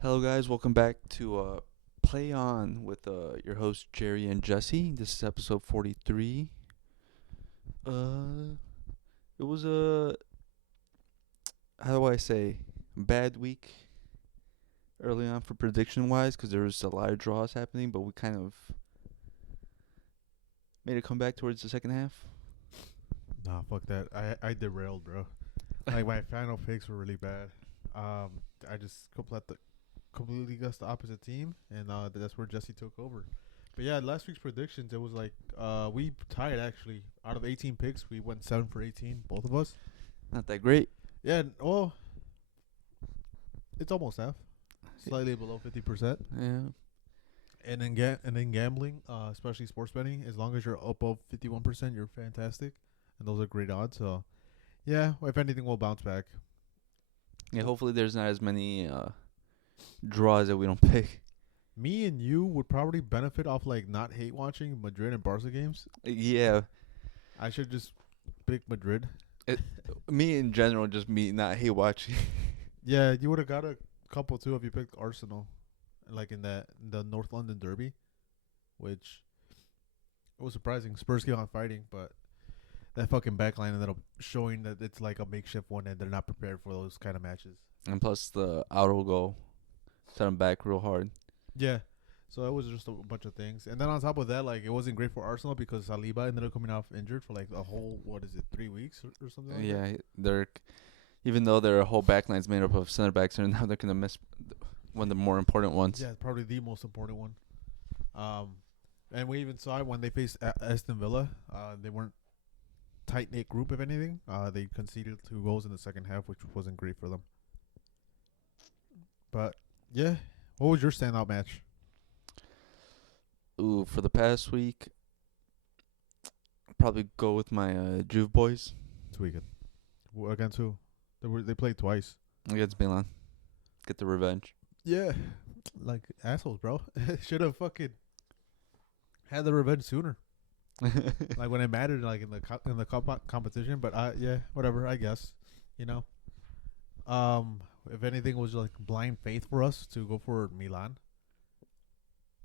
Hello, guys. Welcome back to Play On with your hosts Jerry and Jesse. This is episode 43. Uh, it was a how do I say bad week early on for prediction wise because there was a lot of draws happening, but we kind of made a comeback towards the second half. Nah, fuck that. I derailed, bro. Like my final picks were really bad. I just completely guessed the opposite team, and that's where Jesse took over. But yeah, last week's predictions, it was like we tied actually. Out of 18 picks, we went 7 for 18, both of us. Not that great. Yeah, well, it's almost half, slightly below 50%. Yeah. And then gambling, especially sports betting, as long as you're above 51%, you're fantastic, and those are great odds. So yeah, if anything, we'll bounce back. Yeah. Hopefully, there's not as many draws that we don't pick. Me and you would probably benefit off like not hate watching Madrid and Barca games. Yeah. I should just pick Madrid. Me in general, just me not hate watching. Yeah, you would have got a couple too if you picked Arsenal, like in the North London derby, which it was surprising. Spurs came on fighting, but that fucking backline ended up showing that it's like a makeshift one, and they're not prepared for those kind of matches. And plus, the auto goal set him back real hard. Yeah. So it was just a bunch of things. And then on top of that, like, it wasn't great for Arsenal because Saliba ended up coming off injured for like a whole, 3 weeks or something like that? Yeah, they're even though their whole backline's made up of center backs, and now they're gonna miss one of the more important ones. Yeah, probably the most important one. And we even saw it when they faced Aston Villa. They weren't tight-knit group, if anything. They conceded 2 goals in the second half, which wasn't great for them. But, yeah. What was your standout match? Ooh, for the past week, probably go with my Juve boys This weekend. Against who? They played twice. against Milan. Get the revenge. Yeah. Like, assholes, bro. Should have fucking had the revenge sooner. Like, when it mattered, like, in the competition. But, yeah, whatever, I guess. You know? If anything, it was like blind faith for us to go for Milan.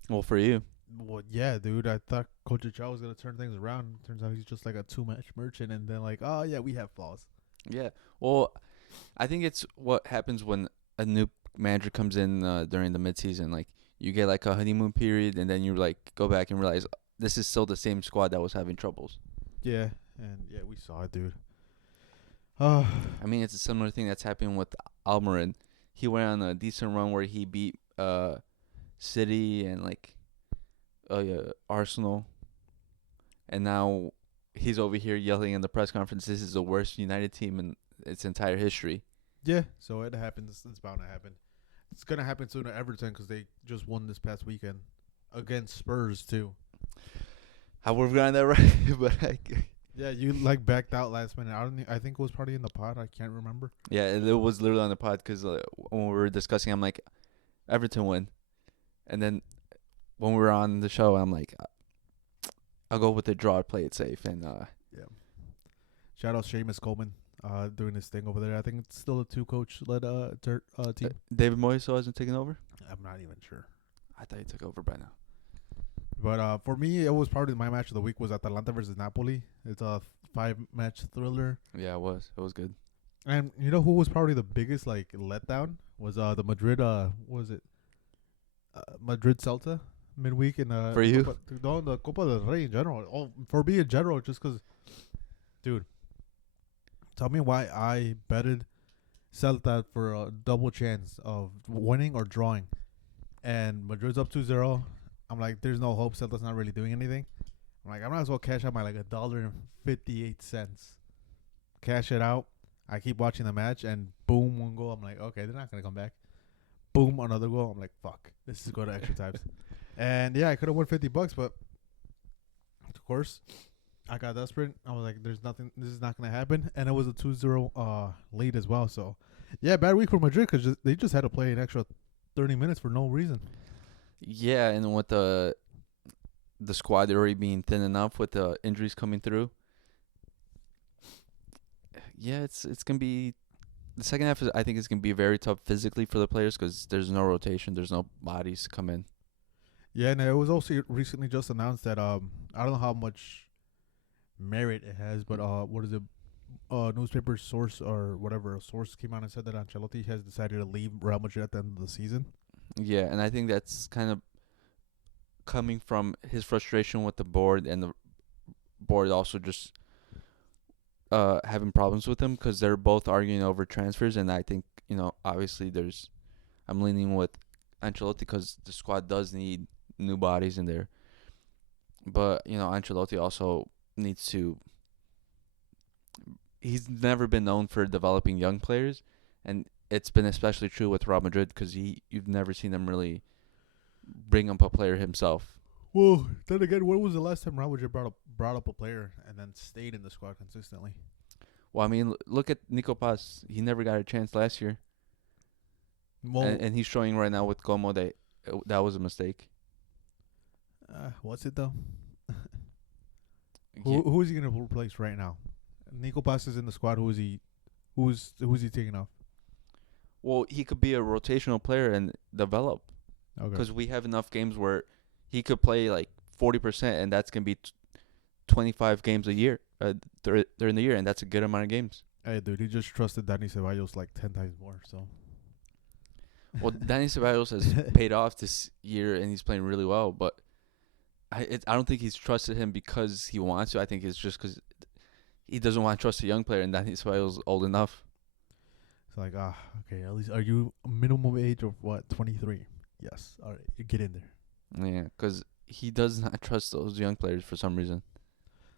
Well, for you, Well, yeah, dude. I thought Coach Chow was gonna turn things around. Turns out he's just like a 2-match merchant, and then like, oh yeah, we have flaws. yeah. Well, I think it's what happens when a new manager comes in during the midseason. Like you get like a honeymoon period, and then you like go back and realize this is still the same squad that was having troubles. Yeah, and yeah, we saw it, dude. I mean, it's a similar thing that's happening with Almiron. He went on a decent run where he beat City and like Arsenal, and now he's over here yelling in the press conference, "This is the worst United team in its entire history." Yeah, so it happens. It's bound to happen. It's gonna happen soon to Everton because they just won this past weekend against Spurs too. I would have gotten that right, but Yeah, you like backed out last minute. I think it was probably in the pod. I can't remember. yeah, it was literally on the pod because when we were discussing, I'm like, Everton win, and then when we were on the show, I'm like, I'll go with the draw, play it safe, and Yeah. Shout out Seamus Coleman, doing his thing over there. I think it's still a 2-coach led team. David Moyes hasn't taken over. I'm not even sure. I thought he took over by now. But for me, it was probably my match of the week was Atalanta versus Napoli. It's a 5-match thriller. Yeah, it was. It was good. And you know who was probably the biggest like letdown was the Madrid. What was it? Madrid Celta midweek in For you? The Copa del Rey in general. Oh, for me in general, just because, dude. Tell me why I betted Celta for a double chance of winning or drawing, and Madrid's up 2-0. I'm like, there's no hope. Celta's not really doing anything. I'm like, I might as well cash out my like $1.58. Cash it out. I keep watching the match, and boom, 1 goal. I'm like, okay, they're not gonna come back. Boom, another goal. I'm like, fuck, this is going to extra times. And yeah, I could have won $50, but of course, I got desperate. I was like, there's nothing. This is not gonna happen, and it was a 2-0 lead as well. So, yeah, bad week for Madrid because they just had to play an extra 30 minutes for no reason. Yeah, and with the squad already being thin enough with the injuries coming through, yeah, it's gonna be the second half I think is gonna be very tough physically for the players because there's no rotation, there's no bodies to come in. Yeah, and it was also recently just announced that I don't know how much merit it has, but what is it? Newspaper source or whatever a source came out and said that Ancelotti has decided to leave Real Madrid at the end of the season. Yeah, and I think that's kind of coming from his frustration with the board and the board also just having problems with him because they're both arguing over transfers, and I think obviously I'm leaning with Ancelotti because the squad does need new bodies in there, but Ancelotti also needs to. He's never been known for developing young players, and it's been especially true with Real Madrid because you've never seen him really bring up a player himself. Well, then again, when was the last time Real Madrid brought up a player and then stayed in the squad consistently? Well, I mean, look at Nico Paz. He never got a chance last year, Well, and he's showing right now with Como that that was a mistake. what's it though? Yeah. Who is he gonna replace right now? Nico Paz is in the squad. Who's he taking off? Well, he could be a rotational player and develop Okay. because we have enough games where he could play like 40%, and that's gonna be 25 games a year during the year, and that's a good amount of games. Hey, dude, he just trusted Dani Ceballos like 10 times more. So. Well, Dani Ceballos has paid off this year, and he's playing really well. But I don't think he's trusted him because he wants to. I think it's just because he doesn't want to trust a young player, and Dani Ceballos is old enough. It's like, okay, at least are you minimum age of what, 23? Yes. All right, you get in there. Yeah, because he does not trust those young players for some reason.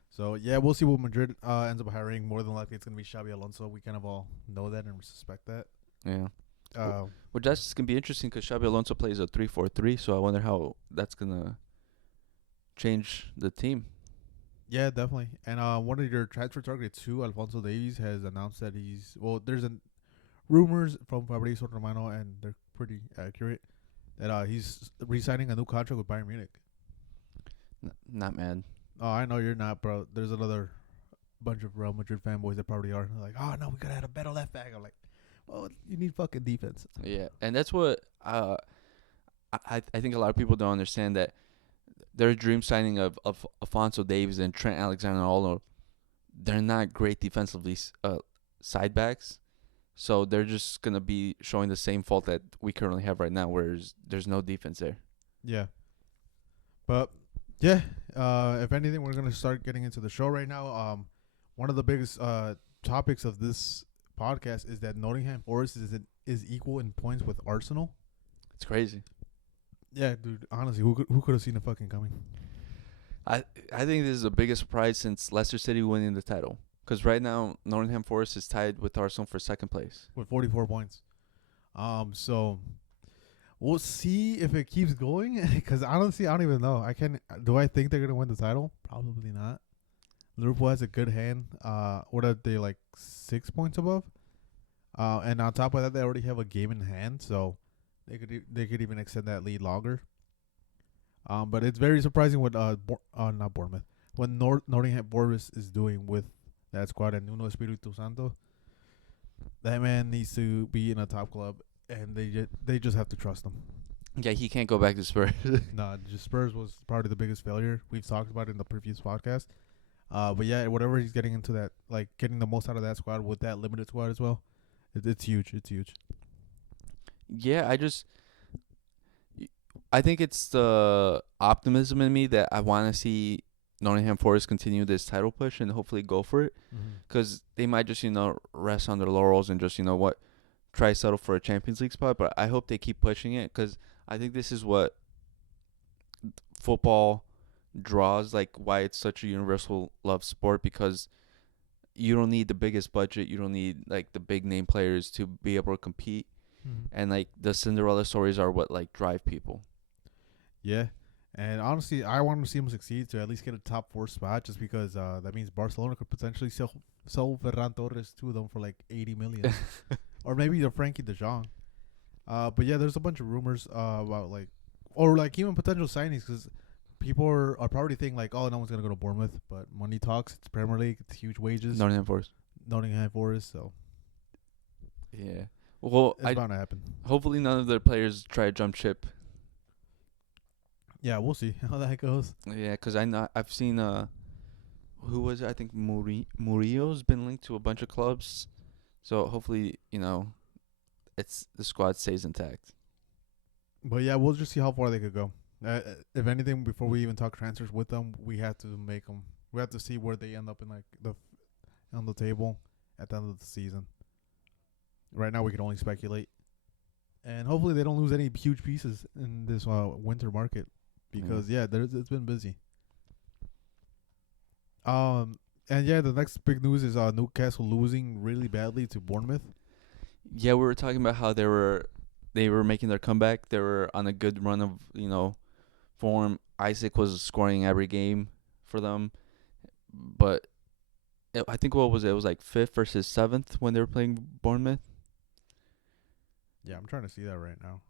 So, yeah, we'll see what Madrid ends up hiring. More than likely, it's going to be Xabi Alonso. We kind of all know that and suspect that. Yeah. Uh, Well, that's going to be interesting because Xabi Alonso plays a 3-4-3, so I wonder how that's going to change the team. Yeah, definitely. And one of your transfer targets too, Alfonso Davies, has announced that there's rumors from Fabrizio Romano, and they're pretty accurate, that he's re-signing a new contract with Bayern Munich. Not mad. Oh, I know you're not, bro. There's another bunch of Real Madrid fanboys that probably are. They're like, oh no, we gotta have a better left back. I'm like, well, you need fucking defense. Yeah, and that's what I think a lot of people don't understand that their dream signing of Alfonso Davies and Trent Alexander-Arnold, they're not great defensively side backs, so they're just gonna be showing the same fault that we currently have right now, where there's no defense there. Yeah, but yeah, if anything, we're gonna start getting into the show right now. One of the biggest topics of this podcast is that Nottingham Forest is equal in points with Arsenal. It's crazy. Yeah, dude. Honestly, who could have seen it fucking coming? I think this is the biggest surprise since Leicester City winning the title. Because right now, Nottingham Forest is tied with Arsenal for second place. With 44 points. So we'll see if it keeps going. Because honestly, I don't even know. Do I think they're gonna win the title? Probably not. Liverpool has a good hand. What are they, like 6 points above? And on top of that, they already have a game in hand, so they could even extend that lead longer. But it's very surprising what not Bournemouth, what Nottingham Forest is doing with that squad and Nuno Espirito Santo. That man needs to be in a top club, and they just have to trust him. Yeah, he can't go back to Spurs. Nah, just Spurs was probably the biggest failure. We've talked about it in the previous podcast. But yeah, whatever he's getting into that, like getting the most out of that squad with that limited squad as well, it's huge. It's huge. Yeah, I think it's the optimism in me that I want to see Nottingham Forest continue this title push and hopefully go for it. Because they might just, rest on their laurels and just, try to settle for a Champions League spot. But I hope they keep pushing it because I think this is what football draws, like why it's such a universal love sport, because you don't need the biggest budget. You don't need, like, the big name players to be able to compete. And, like, the Cinderella stories are what, like, drive people. Yeah. And honestly, I want to see him succeed to at least get a top 4 spot, just because that means Barcelona could potentially sell Ferran Torres to them for like 80 million. Or maybe the Frankie de Jong. But yeah, there's a bunch of rumors about like even potential signings, because people are probably thinking like, oh, no one's going to go to Bournemouth. But money talks. It's Premier League. It's huge wages. Nottingham Forest. Nottingham Forest. So Yeah. Well, It's bound to happen. hopefully none of their players try to jump ship. Yeah, we'll see how that goes. Yeah, because I've seen who was it? I think Murillo's been linked to a bunch of clubs. So hopefully, it's the squad stays intact. But yeah, we'll just see how far they could go. If anything, before we even talk transfers with them, we have to make them. We have to see where they end up in on the table at the end of the season. Right now, we can only speculate, and hopefully, they don't lose any huge pieces in this winter market because it's been busy. And yeah, the next big news is Newcastle losing really badly to Bournemouth. Yeah, we were talking about how they were making their comeback. They were on a good run of form. Isaac was scoring every game for them, but I think what was it? It was like 5th versus 7th when they were playing Bournemouth. Yeah, I'm trying to see that right now.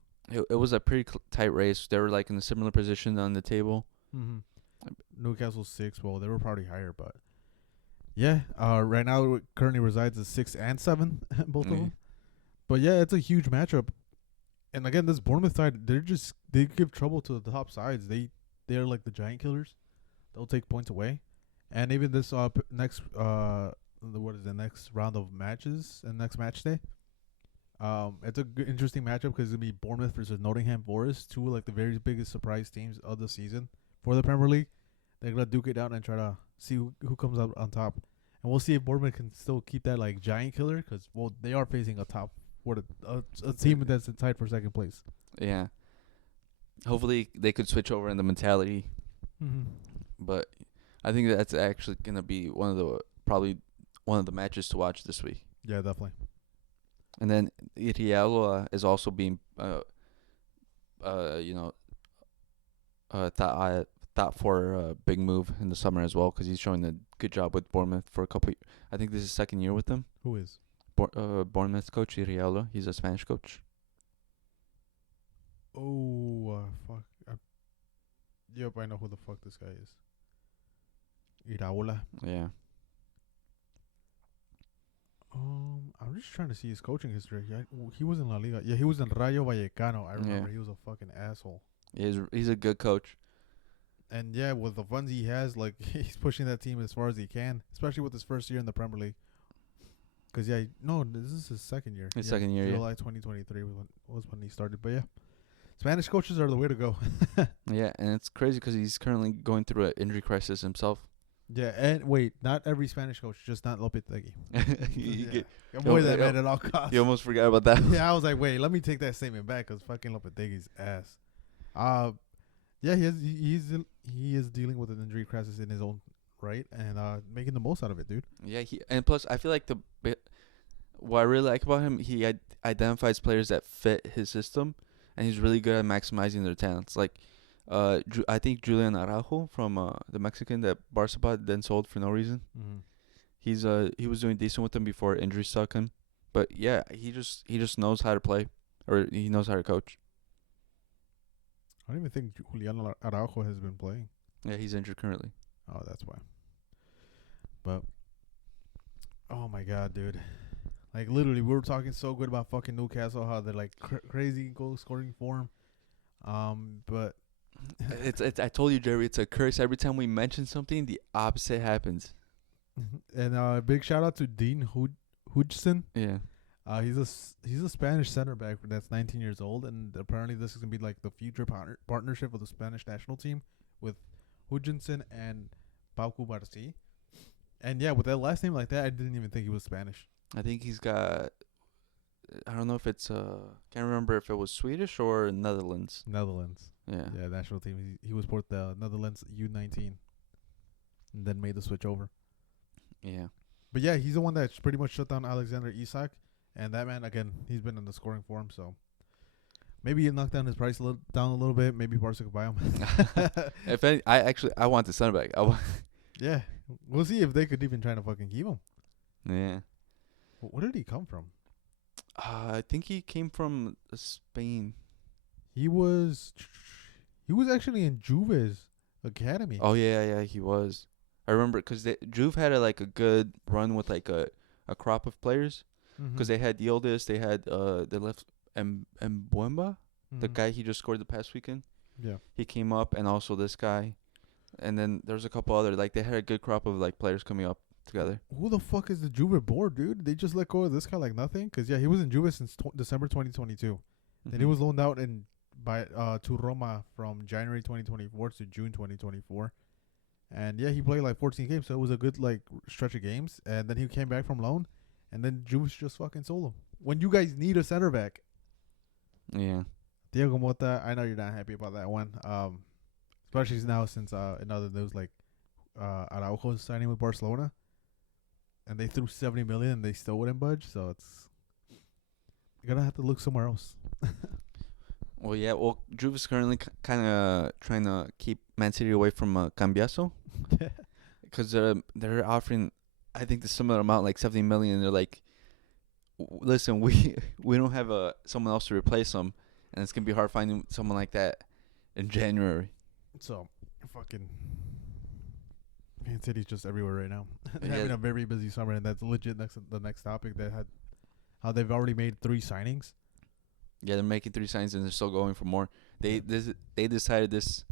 It was a pretty tight race. They were like in a similar position on the table. Mm-hmm. Newcastle 6. Well, they were probably higher, but yeah. Right now, it currently resides at 6 and 7, both of them. But yeah, it's a huge matchup. And again, this Bournemouth side, they give trouble to the top sides. They're like the giant killers. They'll take points away. And even this next next round of matches and next match day. It's a good, interesting matchup because it's gonna be Bournemouth versus Nottingham Forest, two like the very biggest surprise teams of the season for the Premier League. They're gonna duke it out and try to see who comes out on top, and we'll see if Bournemouth can still keep that like giant killer because they are facing a team that's tied for second place. Yeah. Hopefully they could switch over in the mentality. Mm-hmm. But I think that's actually gonna be probably one of the matches to watch this week. Yeah, definitely. And then Irialo is also being thought for a big move in the summer as well because he's showing a good job with Bournemouth for a couple. I think this is his second year with them. Who is? Bournemouth coach Irialo. He's a Spanish coach. Oh, fuck. Yep, I know who the fuck this guy is. Iraola. Yeah. I'm just trying to see his coaching history. He was in La Liga. Yeah, he was in Rayo Vallecano. I remember he was a fucking asshole. He's a good coach. And yeah, with the funds he has, like he's pushing that team as far as he can, especially with his first year in the Premier League. Because this is his second year. Second year, July 2023 was when he started. But yeah, Spanish coaches are the way to go. Yeah, and it's crazy because he's currently going through an injury crisis himself. Yeah, and wait, not every Spanish coach, just not Lopetegui. Avoid that man at all costs. You almost forgot about that. Yeah, I was like, wait, let me take that statement back because fucking Lopetegui's ass. Yeah, he is dealing with an injury crisis in his own right and making the most out of it, dude. Yeah, and plus I feel like what I really like about him, he identifies players that fit his system, and he's really good at maximizing their talents. Like, I think Julian Araujo from the Mexican that Barca bought then sold for no reason. Mm-hmm. He was doing decent with them before injuries stuck him, but yeah, he just knows how to play, or he knows how to coach. I don't even think Julian Araujo has been playing. Yeah, he's injured currently. Oh, that's why. But oh my god, dude! Like literally, we were talking so good about fucking Newcastle, how they're like crazy goal scoring form. But it's I told you, Jerry, it's a curse. Every time we mention something, the opposite happens. And big shout out to Dean Hudson. Yeah. He's a Spanish center back that's 19 years old, and apparently this is gonna be like the future partnership of the Spanish national team with Hudson and Pau Cubarsí. And yeah, with that last name like that, I didn't even think he was Spanish. I think he's got. I don't know if it's can't remember if it was Swedish or Netherlands. Netherlands. Yeah. Yeah, national team. He was put the Netherlands U19, and then made the switch over. Yeah. But yeah, he's the one that pretty much shut down Alexander Isak, and that man again, he's been in the scoring form. So maybe he knocked down his price down a little bit. Maybe Barca could buy him. If any, I want the center back. Yeah, we'll see if they could even try to fucking keep him. Yeah. Where did he come from? I think he came from Spain. He was actually in Juve's academy. Oh yeah, he was. I remember because Juve had a good run with like a crop of players. because they had Yildiz, they had they left Mbuemba, the guy he just scored the past weekend. Yeah. He came up, and also this guy, and then there's a couple other, like, they had a good crop of like players coming up together. Who the fuck is the Juve board, dude? They just let go of this guy like nothing? Because, yeah, he was in Juve since December 2022. Then he was loaned out to Roma from January 2024 to June 2024. And, yeah, he played like 14 games, so it was a good like stretch of games. And then he came back from loan, and then Juve just fucking sold him. When you guys need a center back. Yeah. Diego Mota, I know you're not happy about that one. Especially now since in other news, like Araujo's signing with Barcelona. And they threw 70 million and they still wouldn't budge, so it's you're gonna have to look somewhere else. Well, yeah. Well, Juve is currently kind of trying to keep Man City away from Cambiaso, because they're offering, I think, the similar amount, like 70 million. They're like, listen, we don't have someone else to replace him, and it's gonna be hard finding someone like that in January. So, fucking Man City's just everywhere right now. They're Yeah. having a very busy summer, and that's legit the next topic. That had how they've already made 3 signings. Yeah, they're making 3 signs and they're still going for more. They decided this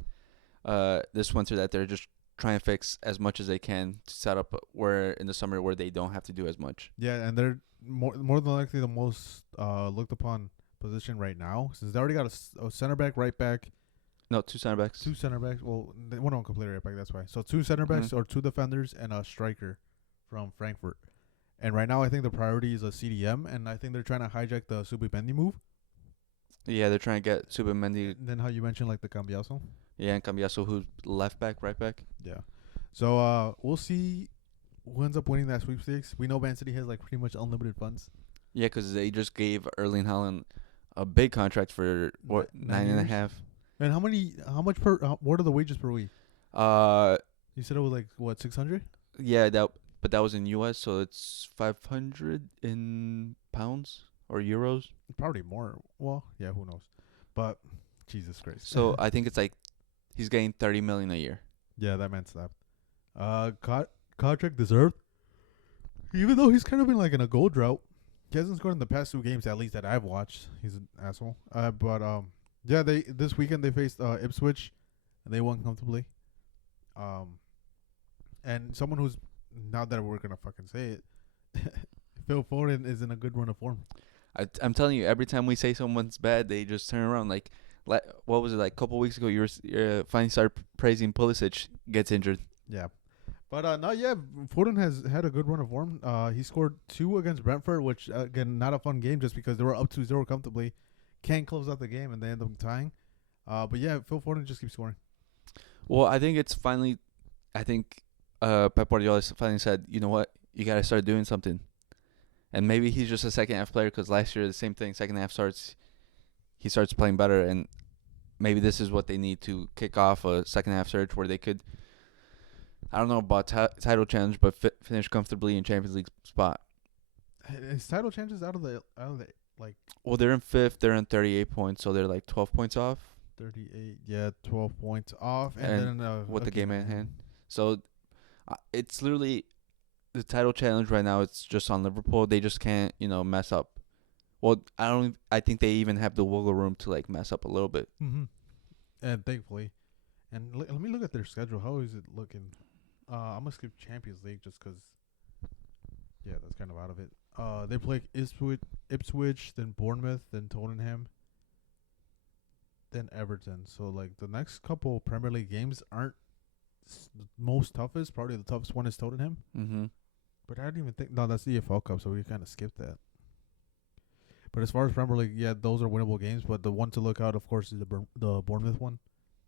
winter that they're just trying to fix as much as they can to set up where in the summer where they don't have to do as much. Yeah, and they're more than likely the most looked upon position right now, since they already got a center back, right back. No, 2 center backs. 2 center backs. Well, one on completely right back. That's why. So 2 center backs or 2 defenders and a striker from Frankfurt. And right now, I think the priority is a CDM, and I think they're trying to hijack the Subimendi move. Yeah, they're trying to get Subimendi. And then how you mentioned like the Cambiaso. Yeah, and Cambiaso, who's left back, right back. Yeah. So we'll see who ends up winning that sweepstakes. We know Man City has like pretty much unlimited funds. Yeah, because they just gave Erling Haaland a big contract for what 9.5. And how much per? What are the wages per week? You said it was like what 600? Yeah, but that was in US, so it's 500 in pounds or euros. Probably more. Well, yeah, who knows? But Jesus Christ. So I think it's like he's getting 30 million a year. Yeah, that man slapped. Contract deserved. Even though he's kind of been like in a goal drought, he hasn't scored in the past 2 games at least that I've watched. He's an asshole. But yeah, this weekend they faced Ipswich, and they won comfortably. And someone who's, now that we're gonna fucking say it, Phil Foden is in a good run of form. I'm telling you, every time we say someone's bad, they just turn around. Like what was it, like a couple weeks ago? You finally started praising Pulisic, gets injured. Yeah. But no, yeah, Foden has had a good run of form. He scored 2 against Brentford, which again not a fun game just because they were up 2-0 comfortably. Can't close out the game and they end up tying. But yeah, Phil Foden just keeps scoring. Well, I think it's finally. I think Pep Guardiola finally said, you know what, you got to start doing something. And maybe he's just a second half player, because last year the same thing. Second half he starts playing better, and maybe this is what they need to kick off a second half surge where they could. I don't know about title challenge, but finish comfortably in Champions League spot. His title chances out of the like. Well, they're in 5th. They're in 38 points, so they're like 12 points off. 38, yeah, 12 points off, and then with the game at hand. So it's literally the title challenge right now. It's just on Liverpool. They just can't, mess up. Well, I think they even have the wiggle room to like mess up a little bit. Mm-hmm. And thankfully, and let me look at their schedule. How is it looking? I'm gonna skip Champions League just because. Yeah, that's kind of out of it. They play Ipswich, then Bournemouth, then Tottenham, then Everton. So like the next couple Premier League games aren't the most toughest. Probably the toughest one is Tottenham. Mm-hmm. But I didn't even think. No, that's the EFL Cup, so we kind of skipped that. But as far as Premier League, yeah, those are winnable games. But the one to look out, of course, is the Bournemouth one.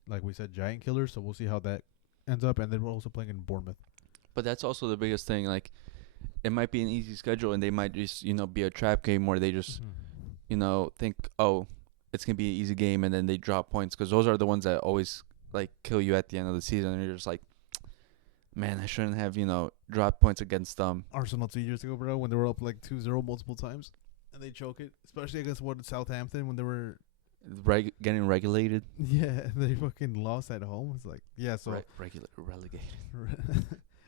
Like we said, giant killers. So we'll see how that ends up. And then we're also playing in Bournemouth. But that's also the biggest thing. Like, it might be an easy schedule, and they might just, be a trap game where they just, think, oh, it's going to be an easy game, and then they drop points. Because those are the ones that always, like, kill you at the end of the season. And you're just like, man, I shouldn't have, dropped points against them. Arsenal 2 years ago, bro, when they were up like 2-0 multiple times. And they choke it. Especially against Southampton when they were... getting regulated. Yeah, they fucking lost at home. It's like, yeah, so... Relegated.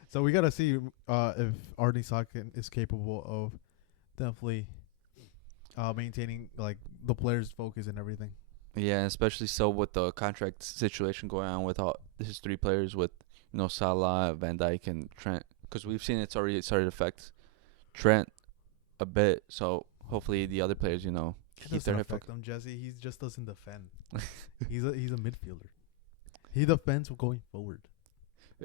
So we got to see if Arne Slot is capable of definitely maintaining like the players' focus and everything. Yeah, especially so with the contract situation going on with all his three players with Salah, Van Dijk, and Trent. Because we've seen it's already started to affect Trent a bit. So hopefully the other players, It keep doesn't their head affect focused. him, Jesse. He just doesn't defend. He's a midfielder. He defends going forward.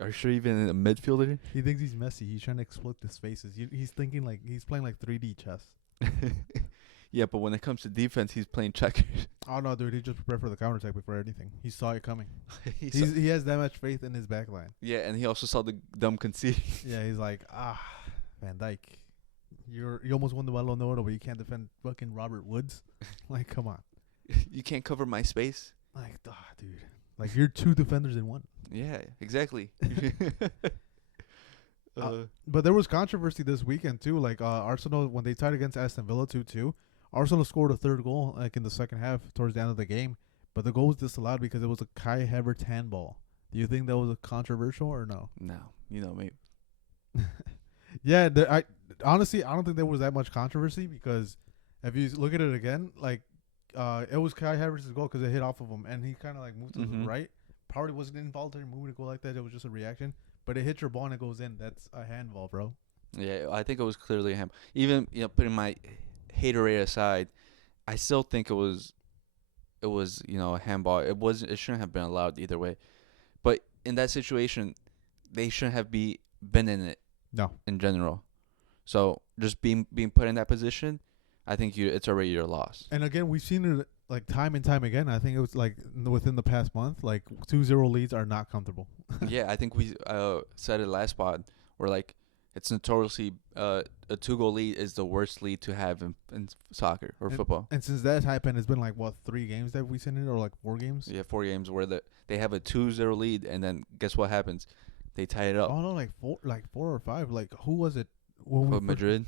Are you sure even a midfielder? He thinks he's Messi. He's trying to exploit the spaces. He's thinking like he's playing like 3D chess. Yeah, but when it comes to defense, he's playing checkers. Oh no, dude! He just prepared for the counterattack before anything. He saw it coming. He He has that much faith in his back line. yeah, and he also saw the dumb conceding. Yeah, he's like, Van Dijk, you almost won the Ballon d'Or, but you can't defend fucking Robert Woods. Like, come on. You can't cover my space. Like, dude. Like, you're two defenders in one. Yeah, exactly. But there was controversy this weekend too. Like, Arsenal, when they tied against Aston Villa 2-2, Arsenal scored a third goal like in the second half towards the end of the game, but the goal was disallowed because it was a Kai Havertz handball. Do you think that was a controversial or no? No, you know me. Yeah, honestly I don't think there was that much controversy because if you look at it again, like it was Kai Havertz's goal because it hit off of him and he kind of like moved to the right. Probably wasn't an involuntary movement to go like that. It was just a reaction, but it hit your ball and it goes in. That's a handball, bro. Yeah, I think it was clearly him. Even putting my haterade aside, I still think it was a handball. It shouldn't have been allowed either way. But in that situation, they shouldn't have been in it. No. In general. So just being put in that position, I think it's already your loss. And again, we've seen it like time and time again. I think it was like within the past month, like 2-0 leads are not comfortable. Yeah, I think we said it last pod where like it's notoriously a 2-goal lead is the worst lead to have in soccer or football. And since that happened, it's been like what 3 games that we've seen it, or like 4 games. Yeah, 4 games where they have a 2-0 lead, and then guess what happens? They tie it up. Oh no, like 4 or 5. Like who was it? When we Madrid.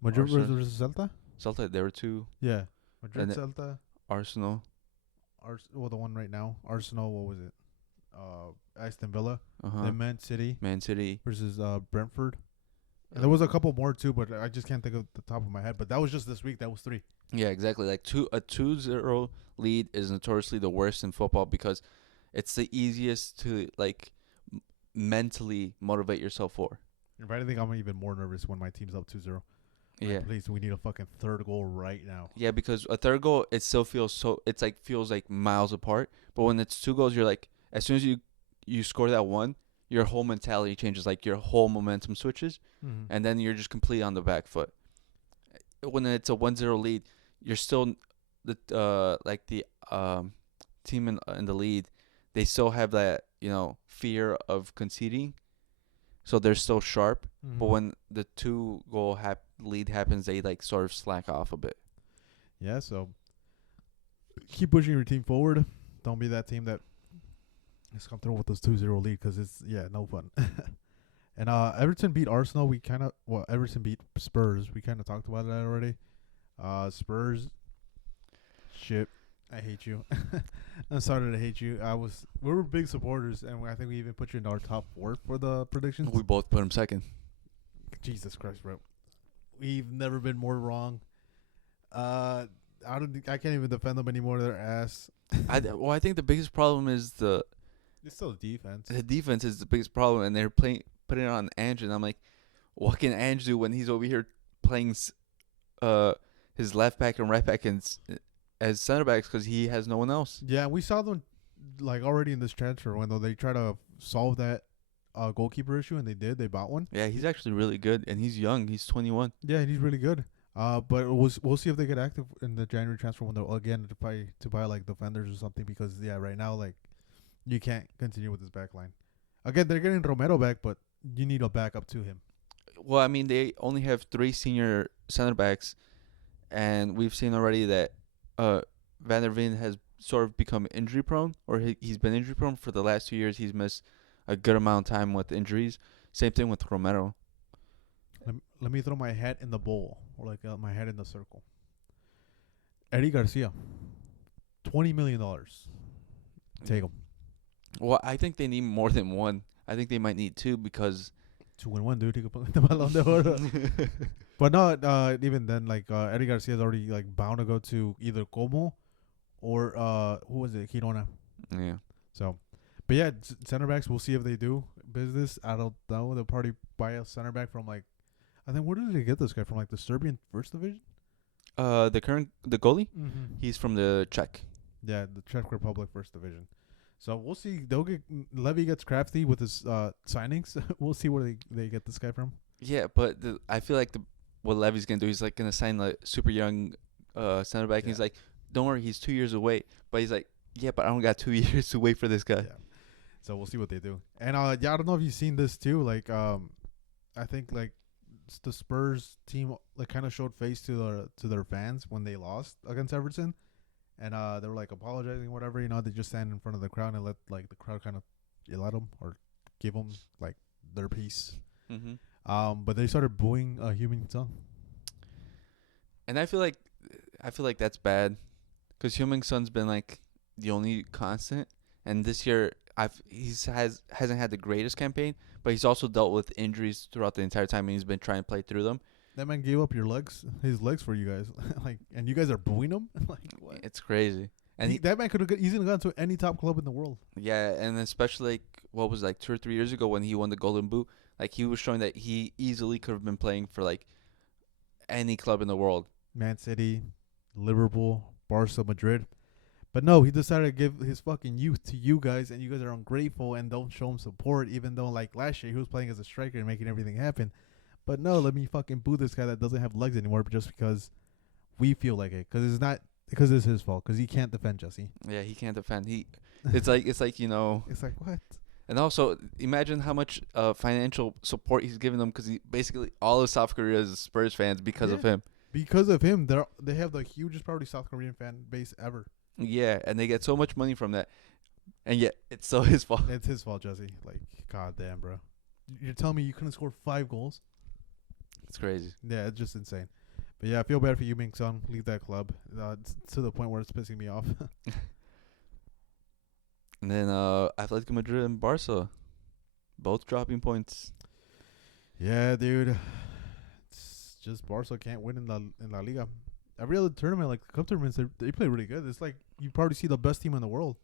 Madrid versus Celta. Celta, there were 2. Yeah, Madrid, Celta, Arsenal. Well, the one right now, Arsenal. What was it? Aston Villa. Then Man City versus Brentford. And there was a couple more too, but I just can't think of the top of my head. But that was just this week. That was 3. Yeah, exactly. Like a 2-0 lead is notoriously the worst in football because it's the easiest to like mentally motivate yourself for. If anything, I'm even more nervous when my team's up 2-0. Yeah. Please, we need a fucking third goal right now. Yeah, because a third goal, it still feels feels like miles apart. But when it's 2 goals, you're like, as soon as you score that one, your whole mentality changes. Like your whole momentum switches, and then you're just completely on the back foot. When it's a 1-0 lead, you're still the team in the lead. They still have that fear of conceding, so they're still sharp. But when the 2-goal lead happens, they like sort of slack off a bit. Yeah, so keep pushing your team forward. Don't be that team that is comfortable with this 2-0 lead because it's no fun. And Everton beat Arsenal. Everton beat Spurs. We kind of talked about that already. Spurs, shit. I hate you. I'm sorry to hate you. We were big supporters, and I think we even put you in our top 4 for the predictions. We both put him second. Jesus Christ, bro. We've never been more wrong. I can't even defend them anymore. Their ass. I think the biggest problem is it's still the defense. The defense is the biggest problem, and they're putting it on Ange, and I'm like, what can Ange do when he's over here playing his left back and right back as center backs because he has no one else? Yeah, we saw them like already in this transfer window. They try to solve that goalkeeper issue, and they did. They bought one. Yeah, he's actually really good, and he's young. He's 21. Yeah, and he's really good. But we'll see if they get active in the January transfer window again to buy like defenders or something because right now like you can't continue with this back line. Again, they're getting Romero back, but you need a backup to him. Well, I mean, they only have 3 senior center backs, and we've seen already that Van der Veen has sort of become injury prone, or he's been injury prone for the last 2 years. He's missed a good amount of time with injuries. Same thing with Romero. Let me throw my hat in the bowl, or like my hat in the circle. Eddie Garcia, $20 million. Take him. Well, I think they need more than one. I think they might need 2 because 2-1, dude. He could put the Ballon d'Or. But no, even then, like Eddie Garcia's already like bound to go to either Como or who was it, Girona. Yeah. So, but yeah, center backs. We'll see if they do business. I don't know. They'll probably buy a center back from like, I think where did they get this guy from? Like the Serbian first division. The goalie, Mm-hmm. he's from the Czech. Yeah, the Czech Republic first division. So we'll see. They'll get Levy gets crafty with his signings. We'll see where they get this guy from. Yeah, but I feel like what Levy's gonna do, he's like gonna sign like super young center back. And he's Yeah. like, don't worry, he's 2 years away. But he's like, yeah, but I don't got 2 years to wait for this guy. Yeah. So we'll see what they do. And yeah, I don't know if you've seen this too. Like I think like the Spurs team like kind of showed face to their fans when they lost against Everton, and they were like apologizing, whatever. You know, they just stand in front of the crowd and let like the crowd kind of let them or give them like their piece. Mm-hmm. But they started booing Heung-min Son. And I feel like that's bad, because Heung-min Son's been like the only constant, and this year hasn't had the greatest campaign, but he's also dealt with injuries throughout the entire time, and he's been trying to play through them. That man gave up his legs for you guys, like, and you guys are booing him. Like, what? It's crazy. And That man could have easily gone to any top club in the world. yeah, and especially like what was it, like 2 or 3 years ago when he won the Golden Boot, like he was showing that he easily could have been playing for like any club in the world. Man City, Liverpool, Barca, Madrid. But no, he decided to give his fucking youth to you guys, and you guys are ungrateful and don't show him support, even though, like, last year he was playing as a striker and making everything happen. But no, let me fucking boo this guy that doesn't have legs anymore just because we feel like it. Because it's his fault. Because he can't defend Jesse. Yeah, he can't defend. It's like It's like, what? And also, imagine how much financial support he's giving them, because he basically all of South Korea is Spurs fans because of Yeah. him. Because of him, they have the hugest, probably, South Korean fan base ever. Yeah, and they get so much money from that, and yet it's still his fault. It's his fault, Jesse. Like, goddamn, bro. You're telling me you couldn't score 5 goals? It's crazy. Yeah, it's just insane. But yeah, I feel bad for Heung-min Son. Leave that club. It's to the point where it's pissing me off. And then Atletico Madrid and Barca, both dropping points. Yeah, dude. It's just Barca can't win in La Liga. Every other tournament, like the cup tournaments, they play really good. It's like you probably see the best team in the world.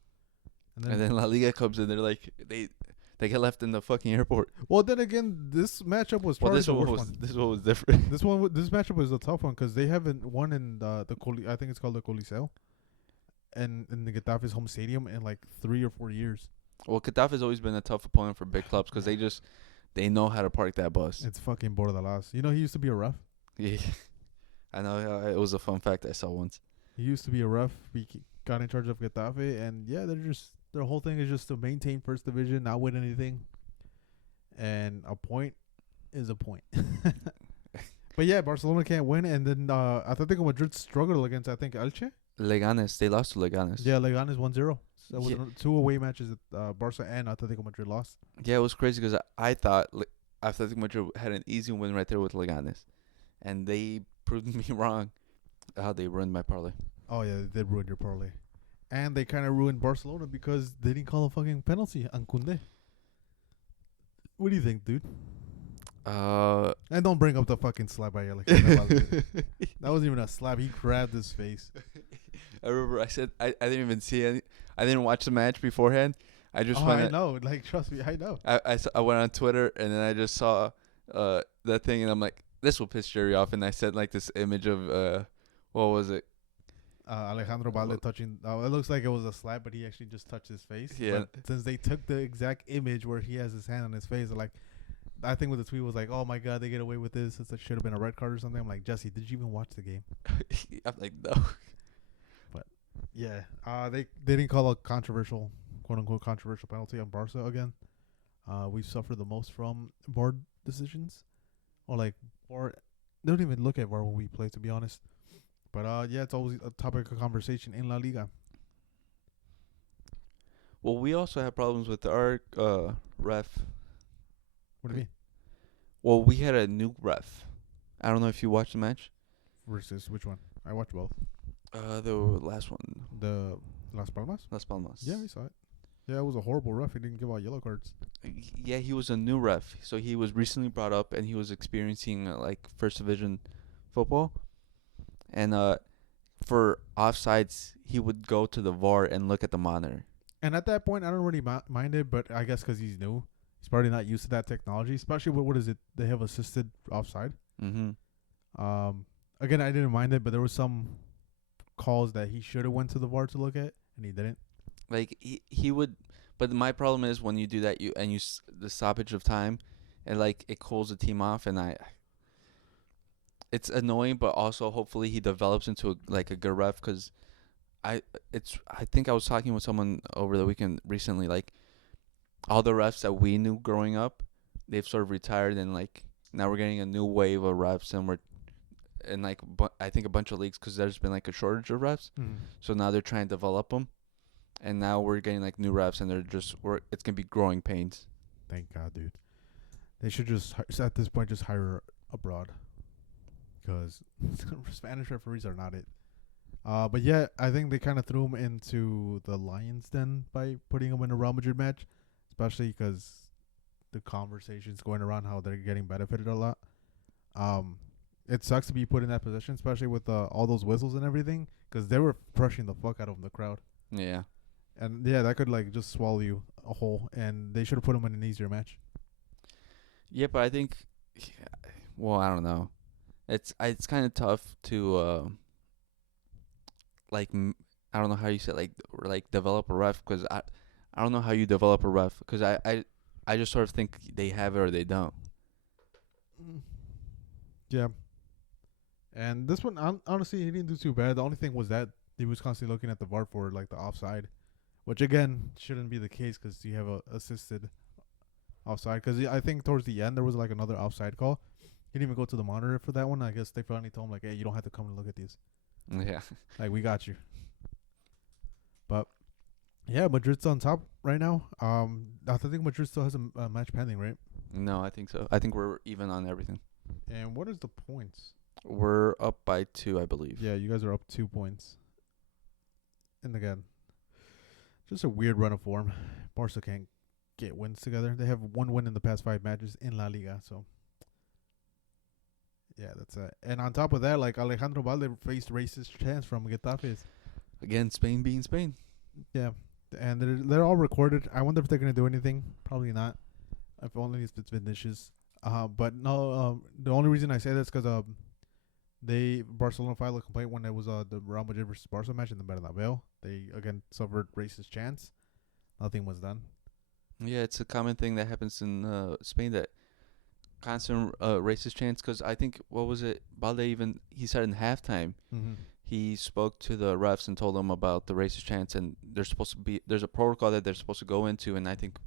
And then La Liga comes in, they're like they get left in the fucking airport. Well, then again, this matchup was probably the worst one. This one was different. This matchup was a tough one because they haven't won in the I think it's called the Coliseo, and in the Getafe's home stadium in like 3 or 4 years. Well, Getafe has always been a tough opponent for big clubs because they know how to park that bus. It's fucking Bordalas. You know, he used to be a ref. Yeah, I know. It was a fun fact I saw once. He used to be a ref. He got in charge of Getafe, and yeah, their whole thing is just to maintain first division, not win anything, and a point is a point. But yeah, Barcelona can't win, and then Atletico Madrid struggled against, I think, Elche. Leganes, they lost to Leganes. Yeah, Leganes 1-0. So Yeah. 2 away matches that Barca and Atletico Madrid lost. Yeah, it was crazy because I thought Atletico Madrid had an easy win right there with Leganes, and they proved me wrong. How they ruined my parlay. Oh yeah, they did ruin your parlay. And they kind of ruined Barcelona because they didn't call a fucking penalty on Koundé. What do you think, dude? And don't bring up the fucking slap by like that wasn't even a slap. He grabbed his face. I remember I said I didn't even see any. I didn't watch the match beforehand. I just I know. Like, trust me, I know. I went on Twitter and then I just saw that thing and I'm like, this will piss Jerry off, and I sent like this image of what was it? Alejandro Balde touching. It looks like it was a slap, but he actually just touched his face. Yeah. But since they took the exact image where he has his hand on his face, like, I think with the tweet was like, "Oh my god, they get away with this. It should have been a red card or something." I'm like, Jesse, did you even watch the game? I'm like, no. But yeah, they didn't call a controversial, quote unquote, controversial penalty on Barca again. We've suffered the most from VAR decisions, or like VAR. They don't even look at VAR when we play, to be honest. But yeah, it's always a topic of conversation in La Liga. Well, we also have problems with our ref. What do you mean? Well, we had a new ref. I don't know if you watched the match. Versus which one? I watched both. The last one, The Las Palmas. Las Palmas. Yeah, I saw it. Yeah, it was a horrible ref. He didn't give out yellow cards. Yeah, he was a new ref, so he was recently brought up, and he was experiencing like first division football, and for offsides, he would go to the VAR and look at the monitor. And at that point, I don't really mind it, but I guess because he's new, he's probably not used to that technology. Especially with what is it? They have assisted offside. Mm-hmm. Again, I didn't mind it, but there was some calls that he should have went to the VAR to look at, and he didn't. Like he would, but my problem is when you do that, the stoppage of time, and like it cools the team off, and it's annoying, but also hopefully he develops into a good ref because I think I was talking with someone over the weekend recently, like all the refs that we knew growing up, they've sort of retired, and like now we're getting a new wave of refs, and we're in like I think a bunch of leagues because there's been like a shortage of refs, so now they're trying to develop them, and now we're getting like new refs, and it's gonna be growing pains. Thank God, dude. They should just at this point just hire abroad, because Spanish referees are not it. But yeah, I think they kind of threw him into the Lions den by putting him in a Real Madrid match, especially because the conversations going around how they're getting benefited a lot. It sucks to be put in that position, especially with all those whistles and everything, because they were pressuring the fuck out of the crowd. Yeah. And yeah, that could like just swallow you a whole, and they should have put him in an easier match. Yeah, but I think, well, I don't know. It's kind of tough to I don't know how you say it, like develop a ref because I don't know how you develop a ref because I just sort of think they have it or they don't. Yeah. And this one, honestly, he didn't do too bad. The only thing was that he was constantly looking at the VAR for like the offside, which again shouldn't be the case because you have a assisted offside. Because I think towards the end there was like another offside call. He didn't even go to the monitor for that one. I guess they finally told him like, "Hey, you don't have to come and look at these. Yeah. Like we got you." But yeah, Madrid's on top right now. I think Madrid still has a match pending, right? No, I think so. I think we're even on everything. And what is the points? We're up by 2, I believe. Yeah, you guys are up 2 points. And again, just a weird run of form. Barca can't get wins together. They have 1 win in the past 5 matches in La Liga. So, yeah, that's it. And on top of that, like Alejandro Valde faced racist chants from Getafe. Again, Spain being Spain. Yeah, and they're all recorded. I wonder if they're gonna do anything. Probably not. If only if it's Vinicius. But no. The only reason I say that is because Barcelona filed a complaint when it was the Real Madrid versus Barca match in the Bernabeu. They again suffered racist chants. Nothing was done. Yeah, it's a common thing that happens in Spain, that constant racist chants. Because I think, what was it? Balde he said in halftime, he spoke to the refs and told them about the racist chants, and there's a protocol that they're supposed to go into, and I think,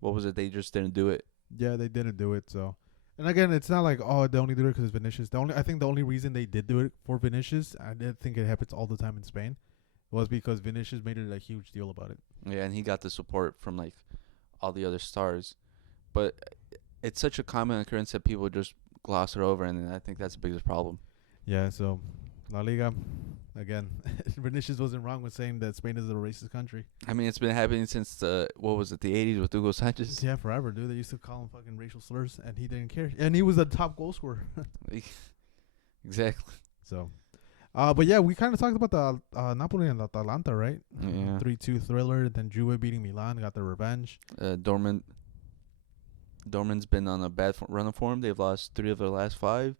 what was it? They just didn't do it. Yeah, they didn't do it. So, and again, it's not like they only do it because it's Vinicius. I think the only reason they did do it for Vinicius, I didn't think it happens all the time in Spain, was because Vinicius made it a huge deal about it. Yeah, and he got the support from like all the other stars, but it's such a common occurrence that people just gloss it over, and I think that's the biggest problem. Yeah, so La Liga, again, Vinicius wasn't wrong with saying that Spain is a racist country. I mean, it's been happening since the 80s with Hugo Sanchez. Yeah, forever, dude. They used to call him fucking racial slurs, and he didn't care. And he was the top goal scorer. Exactly. So, but yeah, we kind of talked about the Napoli and Atalanta, right? Yeah. 3-2 thriller. Then Juve beating Milan, got their revenge. Dortmund's been on a bad run of form. They've lost 3 of their last 5.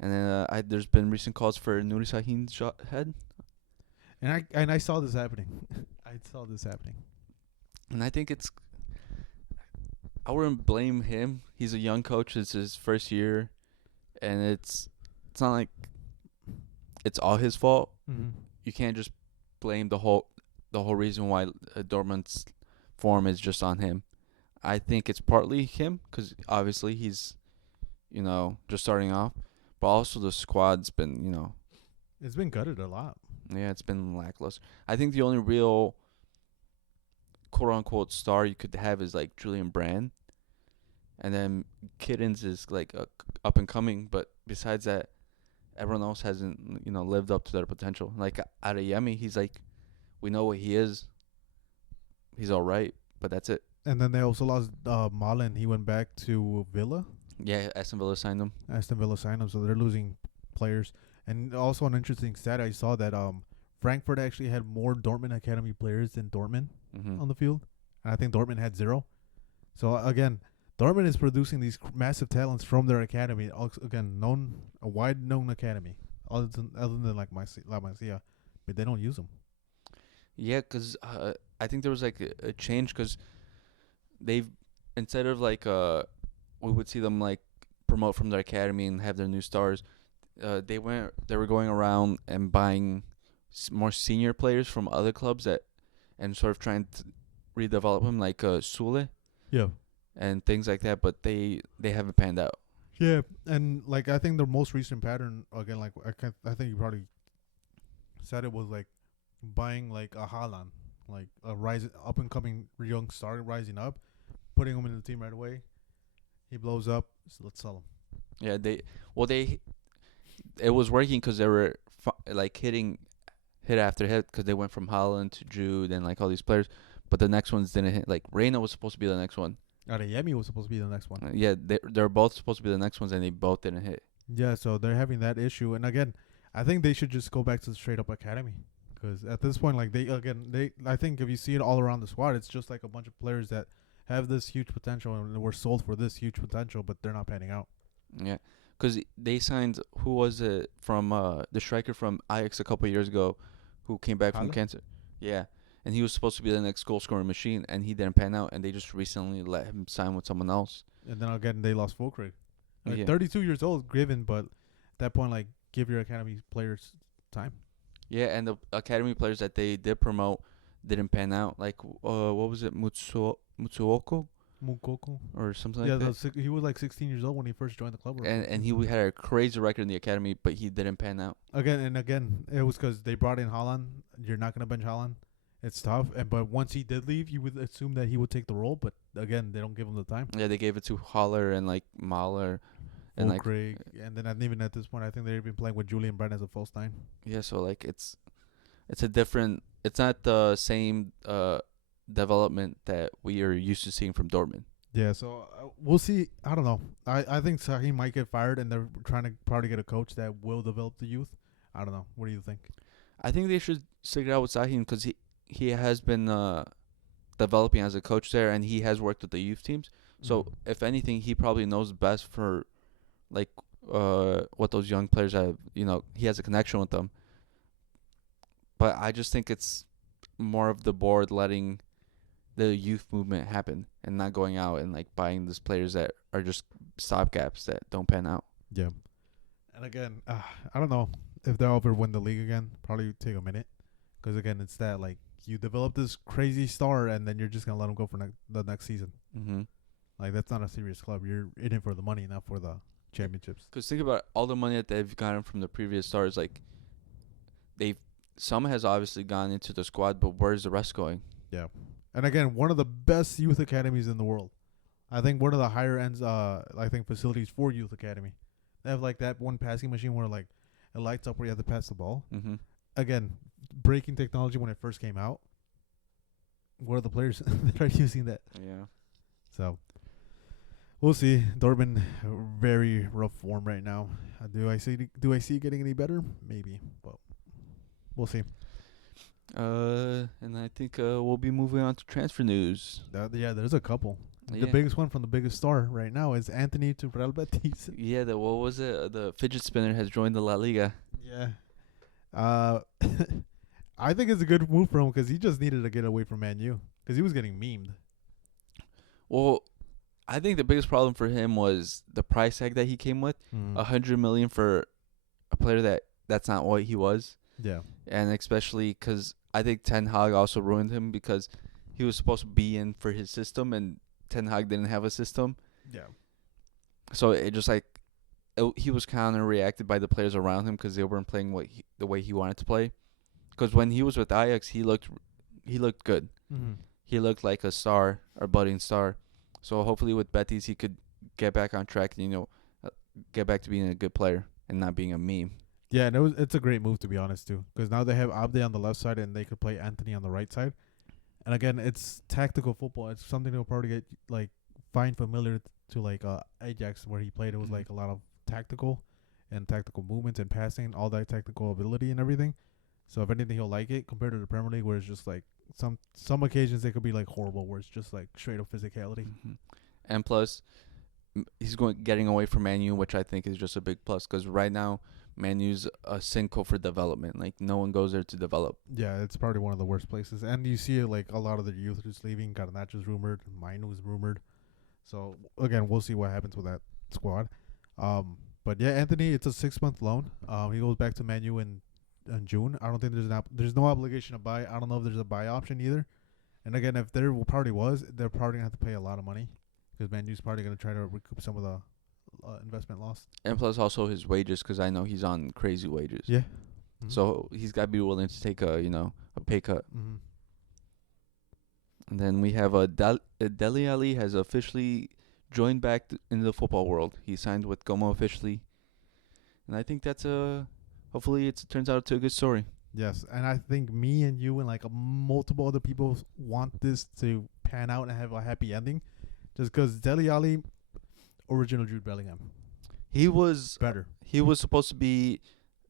And then there's been recent calls for Nuri Sahin's head. And I saw this happening. And I think I wouldn't blame him. He's a young coach. It's his first year, and it's not like it's all his fault. Mm-hmm. You can't just blame the whole reason why Dortmund's form is just on him. I think it's partly him because obviously he's, just starting off. But also the squad's been, it's been gutted a lot. Yeah, it's been lackluster. I think the only real quote-unquote star you could have is, like, Julian Brand. And then Kittens is, like, up and coming. But besides that, everyone else hasn't, lived up to their potential. Like, Adeyemi, he's, like, we know what he is. he's all right, but that's it. And then they also lost Malen. He went back to Villa. Yeah, Aston Villa signed him. Aston Villa signed him, so they're losing players. And also an interesting stat, I saw that Frankfurt actually had more Dortmund academy players than Dortmund Mm-hmm. on the field, and I think Dortmund had 0. So again, Dortmund is producing these massive talents from their academy. Again, a wide known academy, other than like La Masia, but they don't use them. Yeah, cause I think there was like a change, cause they've instead of like we would see them like promote from their academy and have their new stars. They were going around and buying more senior players from other clubs that and sort of trying to redevelop them like Sule Yeah. and things like that, but they haven't panned out. Yeah, and like I think the most recent pattern again, like I think you probably said it was like buying like a Haaland, like a rising up and coming young star rising up, putting him in the team right away. He blows up, so let's sell him. Yeah, it was working because they were like hit after hit because they went from Holland to Jude and like all these players, but the next ones didn't hit. Like Reina was supposed to be the next one. Adeyemi was supposed to be the next one. Yeah, they're both supposed to be the next ones, and they both didn't hit. Yeah, so they're having that issue, and again, I think they should just go back to the straight up academy, because at this point, like I think if you see it all around the squad, it's just like a bunch of players that have this huge potential and were sold for this huge potential, but they're not panning out. Yeah, because they signed who was it from the striker from Ajax a couple of years ago, who came back from Halle? cancer. Yeah, and he was supposed to be the next goal scoring machine, and he didn't pan out, and they just recently let him sign with someone else. And then again, they lost Fulkrug. Like Yeah. 32 years old, given, but at that point, like, give your academy players time. Yeah, and the academy players that they did promote didn't pan out. Like, what was it, Mutsuoko Mukoko. or something Yeah, like that? he was like 16 years old when he first joined the club. And he had a crazy record in the academy, but he didn't pan out. Again, it was because they brought in Haaland. You're not gonna bench Haaland. It's tough. But once he did leave, you would assume that he would take the role. But again, they don't give him the time. Yeah, they gave it to Haller and like Mahler, and like Craig, and then even at this point, I think they've been playing with Julian Brand as a false nine. yeah. So like it's a different. It's not the same development that we are used to seeing from Dortmund. Yeah, so we'll see. I don't know. I think Sahi might get fired, and they're trying to probably get a coach that will develop the youth. I don't know. What do you think? I think they should stick it out with Sahin because he has been developing as a coach there, and he has worked with the youth teams. So if anything, he probably knows best for like what those young players have. You know, he has a connection with them. But I just think it's more of the board letting the youth movement happen and not going out and like buying these players that are just stopgaps that don't pan out. Yeah. And again, I don't know if they'll ever win the league again. Probably take a minute, because again, it's that like you develop this crazy star and then you're just gonna let him go for the next season. Mm-hmm. Like that's not a serious club. You're in it for the money, not for the championships. Because think about all the money that they've gotten from the previous stars. Like some has obviously gone into the squad, but where's the rest going? Yeah. And again, one of the best youth academies in the world. I think one of the higher ends, I think facilities for youth academy. They have like that one passing machine where like it lights up where you have to pass the ball. Mm-hmm. Again, breaking technology when it first came out. What are the players that are using that? Yeah. So we'll see. Dortmund, very rough form right now. Do I see it getting any better? Maybe, but we'll see. And I think we'll be moving on to transfer news. Yeah, there's a couple. Yeah. The biggest one from the biggest star right now is Anthony to Real Betis. Yeah, what was it? The fidget spinner has joined the La Liga. Yeah. I think it's a good move for him because he just needed to get away from Man U because he was getting memed. Well, I think the biggest problem for him was the price tag that he came with. $100 million for a player that's not what he was. Yeah. And especially because I think Ten Hag also ruined him because he was supposed to be in for his system and Ten Hag didn't have a system. Yeah. So it just like he was counter-reacted by the players around him because they weren't playing the way he wanted to play. Because when he was with Ajax, he looked good. Mm-hmm. He looked like a star, or budding star. So hopefully with Betis, he could get back on track and get back to being a good player and not being a meme. Yeah, and it's a great move to be honest too, because now they have Abde on the left side and they could play Anthony on the right side. And again, it's tactical football. It's something they'll probably get like find familiar to like Ajax where he played. It was like a lot of tactical movements and passing, all that technical ability and everything. So if anything, he'll like it compared to the Premier League, where it's just like some occasions they could be like horrible, where it's just like straight up physicality. And plus, he's getting away from Man U, which I think is just a big plus because right now Man U's a sinkhole for development. Like no one goes there to develop. Yeah, it's probably one of the worst places, and you see it like a lot of the youth is leaving. Garnacho's rumored, Mainu's rumored. So again, we'll see what happens with that squad. But yeah, Anthony, it's a 6-month loan. He goes back to Man U in June. I don't think there's no obligation to buy. I don't know if there's a buy option either. And again, if there probably was, they're probably gonna have to pay a lot of money because Man U's probably gonna try to recoup some of the investment lost. And plus also his wages, because I know he's on crazy wages. Yeah. So he's got to be willing to take a pay cut. And then we have Dele Alli has officially joined back into the football world. He signed with Como officially, and I think that's hopefully it turns out to a good story. Yes, and I think me and you and like multiple other people want this to pan out and have a happy ending, just because Dele Alli, original Jude Bellingham, he was better. He was supposed to be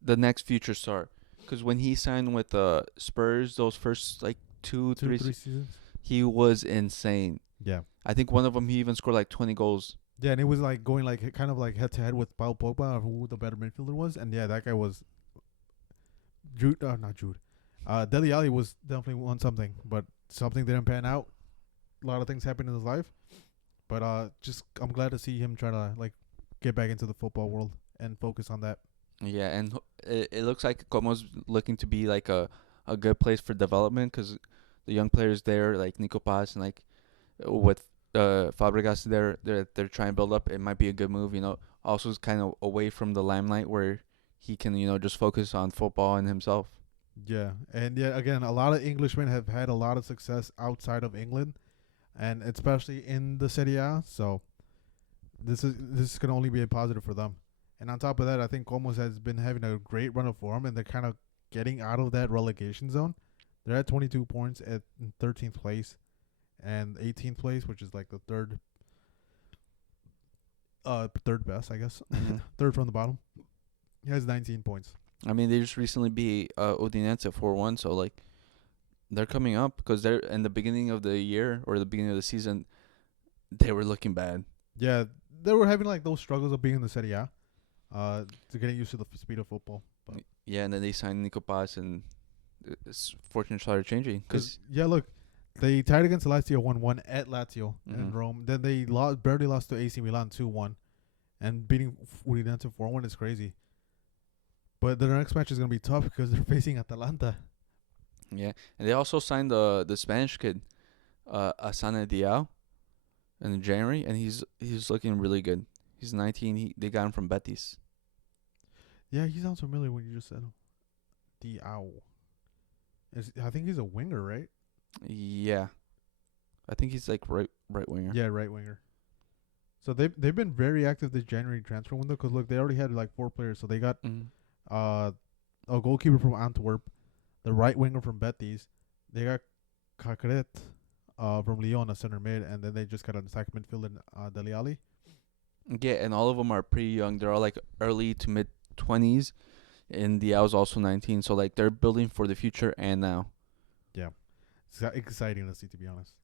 the next future star, because when he signed with Spurs, those first like two, three seasons, he was insane. Yeah, I think one of them he even scored like 20 goals. Yeah, and it was like going like kind of like head to head with Paul Pogba, who the better midfielder was, and yeah, that guy was Jude. Not Jude. Dele Alli was definitely won something, but something didn't pan out. A lot of things happened in his life, but just I'm glad to see him try to like get back into the football world and focus on that. Yeah, and it looks like Como's looking to be like a good place for development, because the young players there, like Nico Paz and like with Fabregas they're trying to build up. It might be a good move, also is kind of away from the limelight where he can, just focus on football and himself. Yeah, and yeah, again, a lot of Englishmen have had a lot of success outside of England, and especially in the Serie A. So this is gonna only be a positive for them. And on top of that, I think Como has been having a great run of form, and they're kind of getting out of that relegation zone. They're at 22 points at 13th place and 18th place, which is like the third best, I guess. Third from the bottom. He has 19 points. I mean, they just recently beat Udinese 4-1, so like they're coming up, because they're in the beginning of the year or the beginning of the season, they were looking bad. Yeah, they were having like those struggles of being in the Serie A. To getting used to the speed of football. But yeah, and then they signed Nico Paz, and fortune started changing. Yeah, look, they tied against Lazio 1-1 at Lazio in Rome. Then they barely lost to AC Milan 2-1, and beating Udinese 4-1 is crazy. But their next match is gonna be tough because they're facing Atalanta. Yeah, and they also signed the Spanish kid, Asana Diao, in January, and he's looking really good. He's 19. They got him from Betis. Yeah, he sounds familiar when you just said him. Diao. I think he's a winger, right? Yeah, I think he's like right winger. Yeah, right winger. So they've been very active this January transfer window, because look, they already had like 4 players. So they got a goalkeeper from Antwerp, the right winger from Betis. They got Cacret from Lyon, a center mid, and then they just got an attack midfielder, Dele Alli. Yeah, and all of them are pretty young. They're all like early to mid 20s, and Diao's also 19. So like they're building for the future and now. Yeah, it's exciting to see, to be honest.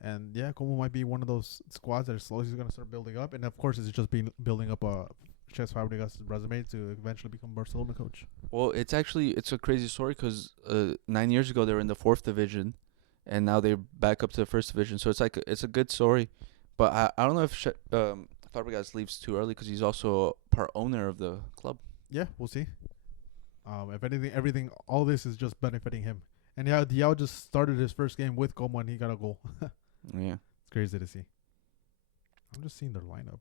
And yeah, Como might be one of those squads that are slowly going to start building up. And of course, it's just building up Cesc Fabregas' resume to eventually become Barcelona coach. Well, it's a crazy story, because 9 years ago they were in the 4th division, and now they're back up to the 1st division. So it's a good story, but I don't know if Fabregas leaves too early, because he's also part owner of the club. Yeah, we'll see. If anything, all this is just benefiting him. And yeah, Diao just started his first game with Como, and he got a goal. Yeah, it's crazy to see. I'm just seeing their lineup.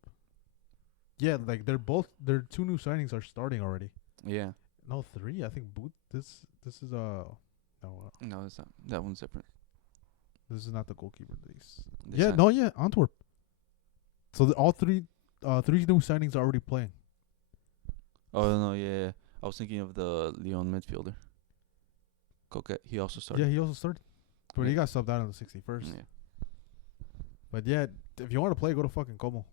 Yeah, like their 2 new signings are starting already. Yeah. No, 3. I think This is no, it's not. That one's different. This is not the goalkeeper. Antwerp. So all 3 new signings are already playing. Oh no, yeah. I was thinking of the Lyon midfielder. Coquet. He also started. Yeah, he also started. But he got subbed out on the 61st. Yeah. But yeah, if you want to play, go to fucking Como.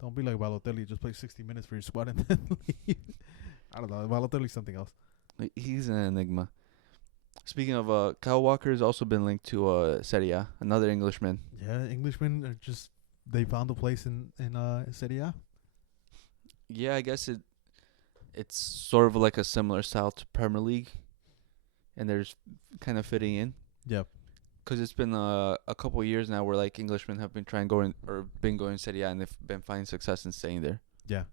Don't be like Balotelli. Just play 60 minutes for your squad and then leave. I don't know. Balotelli's something else. He's an enigma. Speaking of, Kyle Walker has also been linked to Serie A, another Englishman. Yeah, Englishmen are just they found a place in Serie A. Yeah, I guess it's sort of like a similar style to Premier League, and they're just kind of fitting in. Yeah. Because it's been a couple of years now where like Englishmen have been been going Serie A and they've been finding success in staying there. Yeah,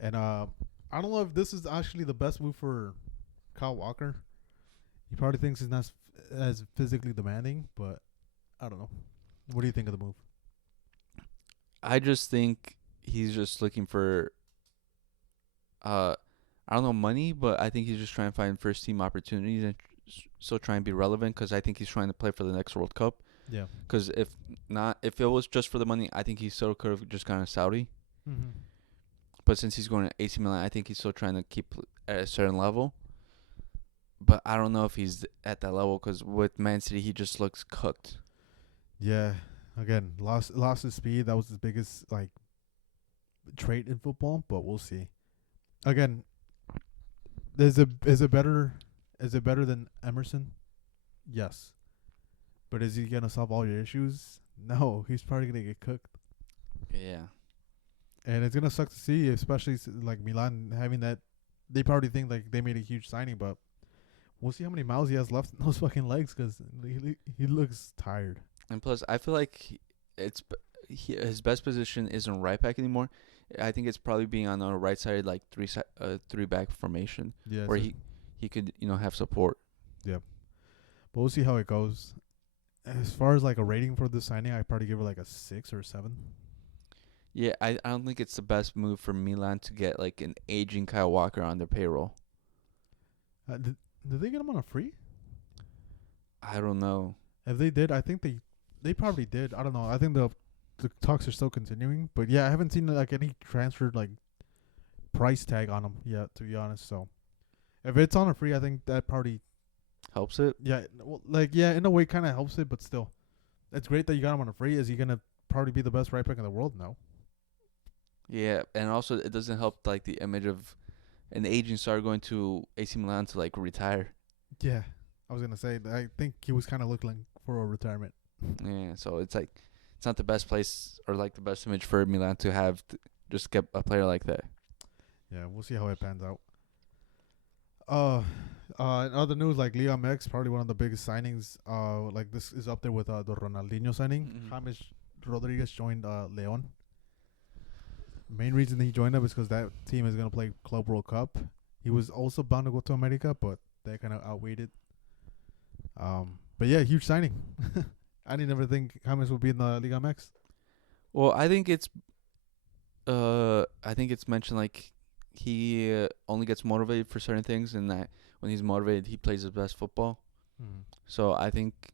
and I don't know if this is actually the best move for Kyle Walker. He probably thinks he's not as physically demanding, but I don't know. What do you think of the move? I just think he's just looking for, I don't know, money, but I think he's just trying to find first team opportunities and still trying to be relevant because I think he's trying to play for the next World Cup. Yeah. Because if it was just for the money, I think he still could have just gone to Saudi. Mm-hmm. But since he's going to AC Milan, I think he's still trying to keep at a certain level. But I don't know if he's at that level because with Man City, he just looks cooked. Yeah. Again, lost his speed. That was his biggest trait in football. But we'll see. Again, is it better than Emerson? Yes. But is he gonna solve all your issues? No. He's probably gonna get cooked. Yeah. And it's gonna suck to see, especially like Milan having that. They probably think like they made a huge signing, but we'll see how many miles he has left in those fucking legs because he looks tired. And plus, I feel like his best position isn't right back anymore. I think it's probably being on the right side, like three back formation, Yeah, where he could have support. Yeah, but we'll see how it goes. As far as like a rating for this signing, I'd probably give it like a 6 or 7. Yeah, I don't think it's the best move for Milan to get like an aging Kyle Walker on their payroll. Did they get him on a free? I don't know. If they did, I think they probably did. I don't know. I think the talks are still continuing, but yeah, I haven't seen like any transfer like price tag on him yet, to be honest. So if it's on a free, I think that probably Helps it? yeah, well, in a way, kind of helps it, but still, it's great that you got him on a free. Is he gonna probably be the best right back in the world? No. Yeah, and also it doesn't help like the image of an aging star going to AC Milan to like retire. Yeah, I was gonna say I think he was kind of looking for a retirement. Yeah, so it's like it's not the best place or like the best image for Milan to have just get a player like that. Yeah, we'll see how it pans out. In other news, like Liga MX, probably one of the biggest signings. Like this is up there with the Ronaldinho signing. Mhm. James Rodriguez joined Leon. Main reason he joined up is because that team is gonna play Club World Cup. He was also bound to go to America, but they kind of outweighed it. But yeah, huge signing. I didn't ever think James would be in the Liga MX. Well, I think it's mentioned like he only gets motivated for certain things, and that when he's motivated, he plays his best football. So I think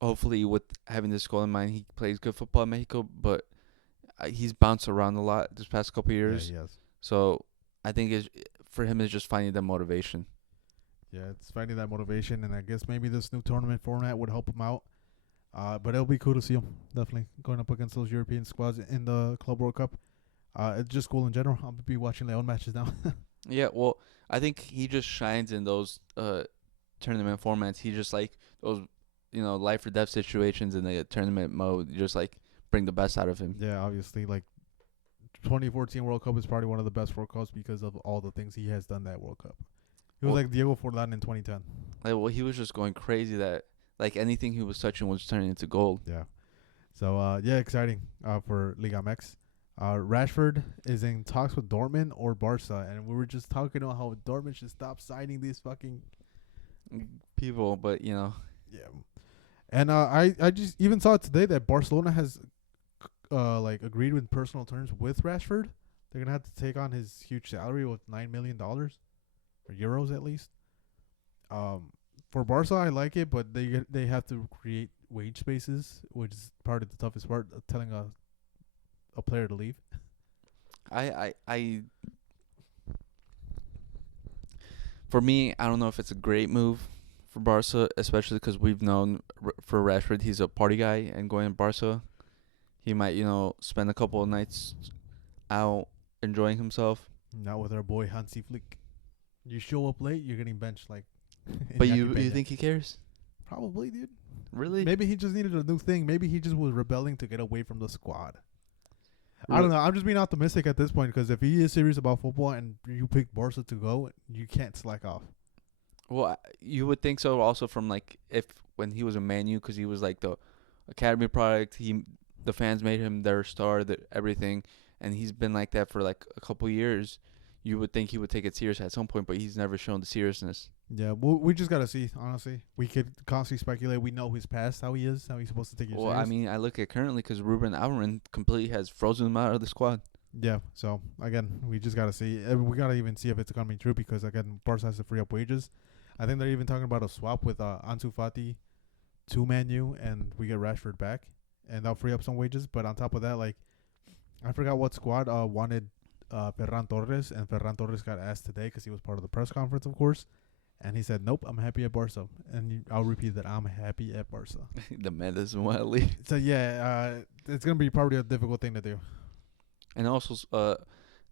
hopefully with having this goal in mind, he plays good football in Mexico, but he's bounced around a lot this past couple of years. Yeah, he has. So I think for him is just finding that motivation. Yeah, it's finding that motivation, and I guess maybe this new tournament format would help him out. But it'll be cool to see him, definitely, going up against those European squads in the Club World Cup. It's just cool in general. I'll be watching Leon matches now. Yeah, well, I think he just shines in those tournament formats. He just like those, life or death situations in the tournament mode. You just like bring the best out of him. Yeah, obviously, like 2014 World Cup is probably one of the best World Cups because of all the things he has done that World Cup. He was like Diego Forlan in 2010. He was just going crazy that like anything he was touching was turning into gold. Yeah. So, exciting for Liga MX. Rashford is in talks with Dortmund or Barca, and we were just talking about how Dortmund should stop signing these fucking people, but Yeah. And I just even saw it today that Barcelona has agreed with personal terms with Rashford. They're gonna have to take on his huge salary with $9 million or euros at least. For Barca, I like it, but they have to create wage spaces, which is part of the toughest part of telling a player to leave. For me, I don't know if it's a great move for for Barca, especially because we've known for Rashford, he's a party guy, and going to Barca, he might, spend a couple of nights out enjoying himself. Not with our boy Hansi Flick. You show up late, you're getting benched like. But you think he cares? Probably, dude. Really? Maybe he just needed a new thing. Maybe he just was rebelling to get away from the squad. I don't know. I'm just being optimistic at this point because if he is serious about football and you pick Barca to go, you can't slack off. Well, you would think so. Also, from like if when he was a Man U, because he was like the academy product. The fans made him their star, everything, and he's been like that for like a couple years. You would think he would take it serious at some point, but he's never shown the seriousness. Yeah, well, we just gotta see. Honestly, we could constantly speculate. We know his past, how he is, how he's supposed to take it serious. Well, I mean, I look at currently because Ruben Almiron completely has frozen him out of the squad. Yeah, so again, we just gotta see. We gotta even see if it's gonna be true because again, Barca has to free up wages. I think they're even talking about a swap with Ansu Fati to Man U, and we get Rashford back, and that'll free up some wages. But on top of that, like, I forgot what squad wanted Ferran Torres, and Ferran Torres got asked today because he was part of the press conference, of course, and he said, "Nope, I'm happy at Barca." And I'll repeat that, I'm happy at Barca. The man doesn't want to leave. So yeah, it's gonna be probably a difficult thing to do. And also,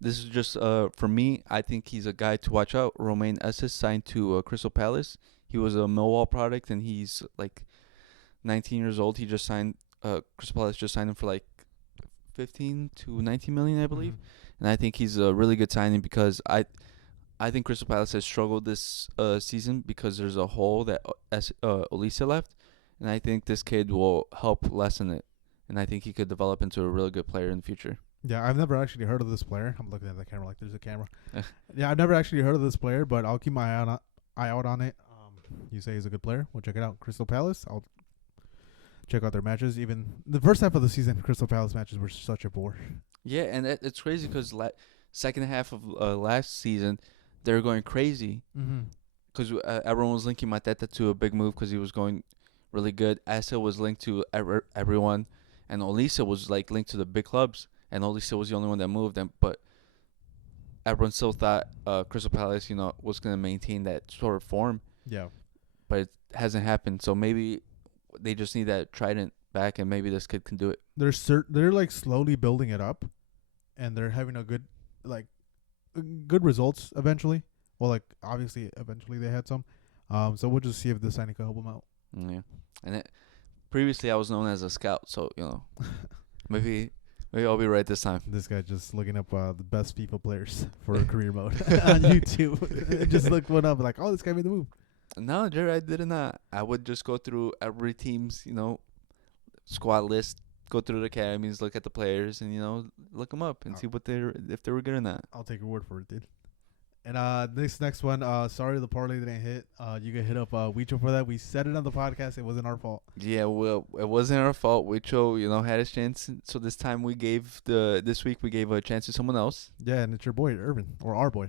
this is just for me. I think he's a guy to watch out. Romain Esses signed to Crystal Palace. He was a Millwall product, and he's like 19 years old. He just signed. Crystal Palace just signed him for like 15 to 19 million, I believe. Mm-hmm. And I think he's a really good signing because I think Crystal Palace has struggled this season because there's a hole that Olise left, and I think this kid will help lessen it. And I think he could develop into a really good player in the future. Yeah, I've never actually heard of this player. I'm looking at the camera like there's a camera. Yeah, I've never actually heard of this player, but I'll keep my eye out on it. You say he's a good player. We'll check it out. Crystal Palace. I'll check out their matches. Even the first half of the season, Crystal Palace matches were such a bore. Yeah, and it's crazy because second half of last season, they were going crazy. Because everyone was linking Mateta to a big move because he was going really good. Asa was linked to everyone, and Olise was like linked to the big clubs. And Olise was the only one that moved, but everyone still thought Crystal Palace, was going to maintain that sort of form. Yeah. But it hasn't happened. So maybe they just need that trident back, and maybe this kid can do it. They're like slowly building it up, and they're having a good results eventually. Well, like obviously eventually they had some. So we'll just see if this signing can help them out. Yeah. And previously I was known as a scout, so maybe I'll be right this time. This guy just looking up the best FIFA players for career mode on YouTube. Just look one up, like, oh, this guy made the move. No, Jerry, I did not. I would just go through every team's, squad list, go through the academies, look at the players, and look them up and see if they were good or not. I'll take your word for it, dude. And this next one, sorry the parlay didn't hit. You can hit up Wicho for that. We said it on the podcast. It wasn't our fault. Yeah, well, it wasn't our fault. Wicho, had his chance. So this time this week we gave a chance to someone else. Yeah, and it's your boy Irvin, or our boy.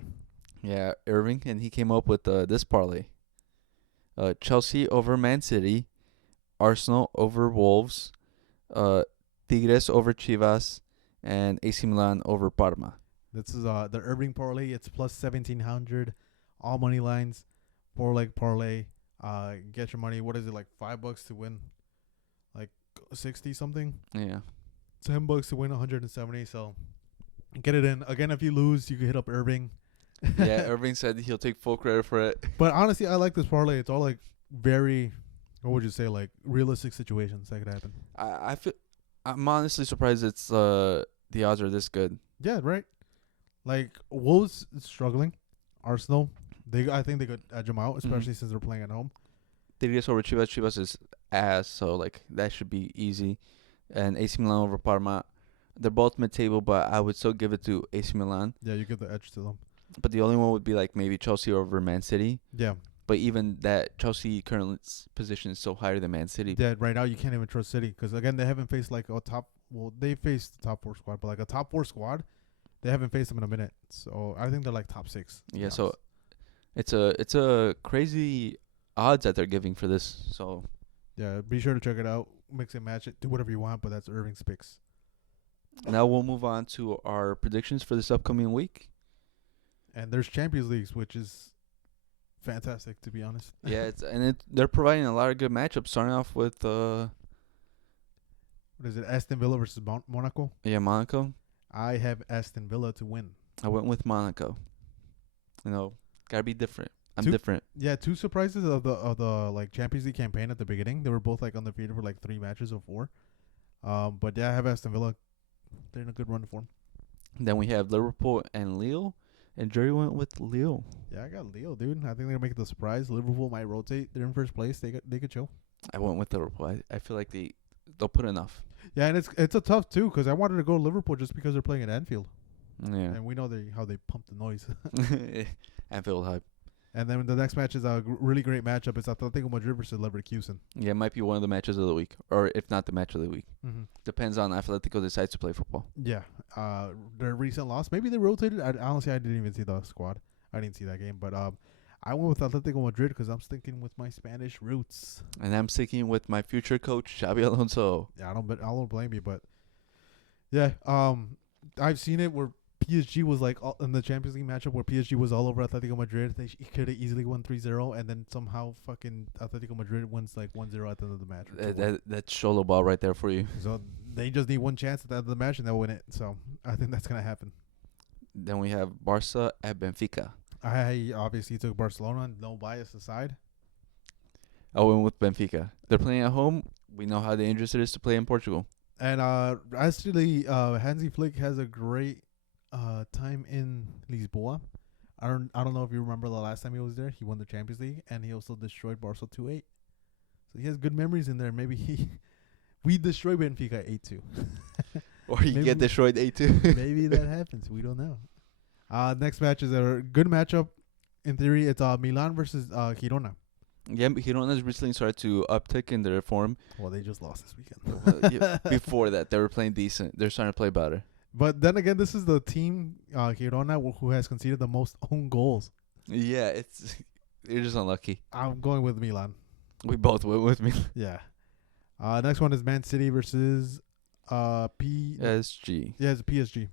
Yeah, Irving, and he came up with this parlay. Chelsea over Man City, Arsenal over Wolves, Tigres over Chivas, and AC Milan over Parma. This is the Irving parlay. It's plus 1,700, all money lines, 4-leg parlay. Get your money. What is it, like $5 to win, like 60 something? Yeah. $10 to win 170. So get it in. Again, if you lose, you can hit up Irving. Yeah, Irving said he'll take full credit for it. But honestly, I like this parlay. It's all like very, what would you say, like realistic situations that could happen. I'm honestly surprised it's the odds are this good. Yeah, right. Like Wolves is struggling. Arsenal, I think they could edge them out, especially since they're playing at home. Tigres over Chivas. Chivas is ass, so like that should be easy. And AC Milan over Parma. They're both mid-table, but I would still give it to AC Milan. Yeah, you give the edge to them. But the only one would be like maybe Chelsea over Man City. Yeah. But even that, Chelsea current position is so higher than Man City. Yeah, right now you can't even trust City because, again, they haven't faced like a top... Well, they faced the top 4 squad, but like a top 4 squad, they haven't faced them in a minute. So I think they're like top 6. Yeah, so it's a crazy odds that they're giving for this. So yeah, be sure to check it out. Mix and match it. Do whatever you want, but that's Irving's picks. Now we'll move on to our predictions for this upcoming week. And there's Champions Leagues, which is fantastic, to be honest. Yeah, they're providing a lot of good matchups. Starting off with What is it? Aston Villa versus Monaco. Monaco. I have Aston Villa to win. I went with Monaco. You know, gotta be different. I'm Two- different. Yeah, two surprises of the like Champions League campaign at the beginning. They were both like undefeated for like 3 matches or 4. But yeah, I have Aston Villa. They're in a good run form. Then we have Liverpool and Lille, and Jerry went with Lille. Yeah, I got Leo, dude. I think they're gonna make it the surprise. Liverpool might rotate. They're in first place. They could chill. I went with Liverpool. I feel like they'll put enough. Yeah, and it's a tough too because I wanted to go Liverpool just because they're playing at Anfield, Yeah. and we know how they pump the noise. Anfield hype. And then the next match is a really great matchup. It's Atletico Madrid versus Leverkusen. Yeah, it might be one of the matches of the week, or if not the match of the week. Mm-hmm. Depends on Atletico decides to play football. Yeah, their recent loss. Maybe they rotated. Honestly, I didn't even see the squad. I didn't see that game, but I went with Atletico Madrid because I'm sticking with my Spanish roots. And I'm sticking with my future coach, Xabi Alonso. Yeah, I don't blame you, but yeah, I've seen it where PSG was like in the Champions League matchup where PSG was all over Atletico Madrid. They could have easily won 3-0, and then somehow fucking Atletico Madrid wins like 1-0 at the end of the match. That's Sholo ball right there for you. So they just need one chance at the end of the match and they'll win it. So I think that's gonna happen. Then we have Barca at Benfica. I obviously took Barcelona, no bias aside. I went with Benfica. They're playing at home. We know how dangerous it is to play in Portugal. And actually, Hansi Flick has a great time in Lisboa. I don't know if you remember the last time he was there. He won the Champions League, and he also destroyed Barca 2-8. So he has good memories in there. Maybe we destroy Benfica 8-2. Or you get destroyed 8-2. Maybe that happens. We don't know. Next match is a good matchup. In theory, it's Milan versus Girona. Yeah, but Girona's recently started to uptick in their form. Well, they just lost this weekend. Before that, they were playing decent. They're starting to play better. But then again, this is the team, Girona, who has conceded the most own goals. Yeah, you're just unlucky. I'm going with Milan. We both went with me. Yeah. Next one is Man City versus PSG. Yeah, it's PSG.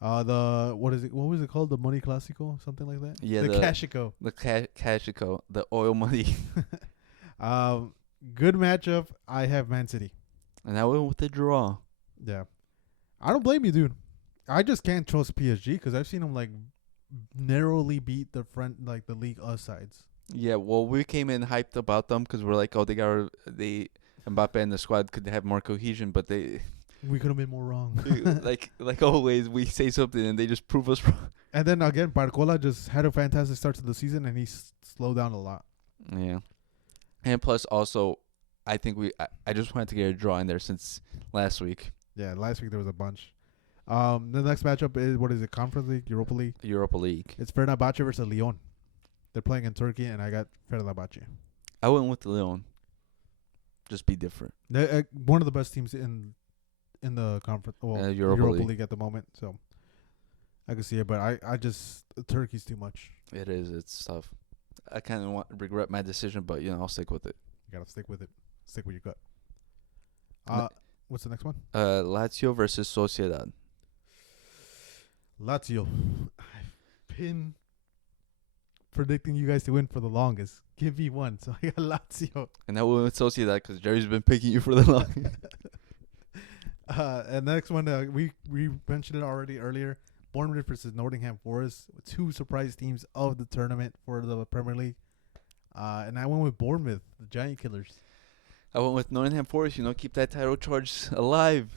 What was it called? The Money Classico, something like that. Yeah, the Cashico. The Cashico, the oil money. Good matchup. I have Man City. And I went with the draw. Yeah, I don't blame you, dude. I just can't trust PSG because I've seen them like narrowly beat the League sides. Yeah, well, we came in hyped about them because we're like, oh, they Mbappe and the squad could have more cohesion, but we could have been more wrong. like always, we say something and they just prove us wrong. And then again, Barcola just had a fantastic start to the season and he slowed down a lot. Yeah, and plus also, I think I just wanted to get a draw in there since last week. Yeah, last week there was a bunch. The next matchup is what is it? Conference League, Europa League. Europa League. It's Fenerbahce versus Lyon. They're playing in Turkey, and I got Fenerbahce. I went with Lyon. Just be different. They're one of the best teams in the conference. Well, Europa League at the moment. So I can see it, but I just Turkey's too much. It is. It's tough. I kind of regret my decision, but I'll stick with it. You gotta stick with it. Stick with your gut. What's the next one? Lazio versus Sociedad. Lazio. I've been predicting you guys to win for the longest. Give me one. So I got Lazio. And I went with Sociedad because Jerry's been picking you for the longest. And the next one, we mentioned it already earlier. Bournemouth versus Nottingham Forest. 2 surprise teams of the tournament for the Premier League. And I went with Bournemouth, the Giant Killers. I went with Nottingham Forest, keep that title charge alive.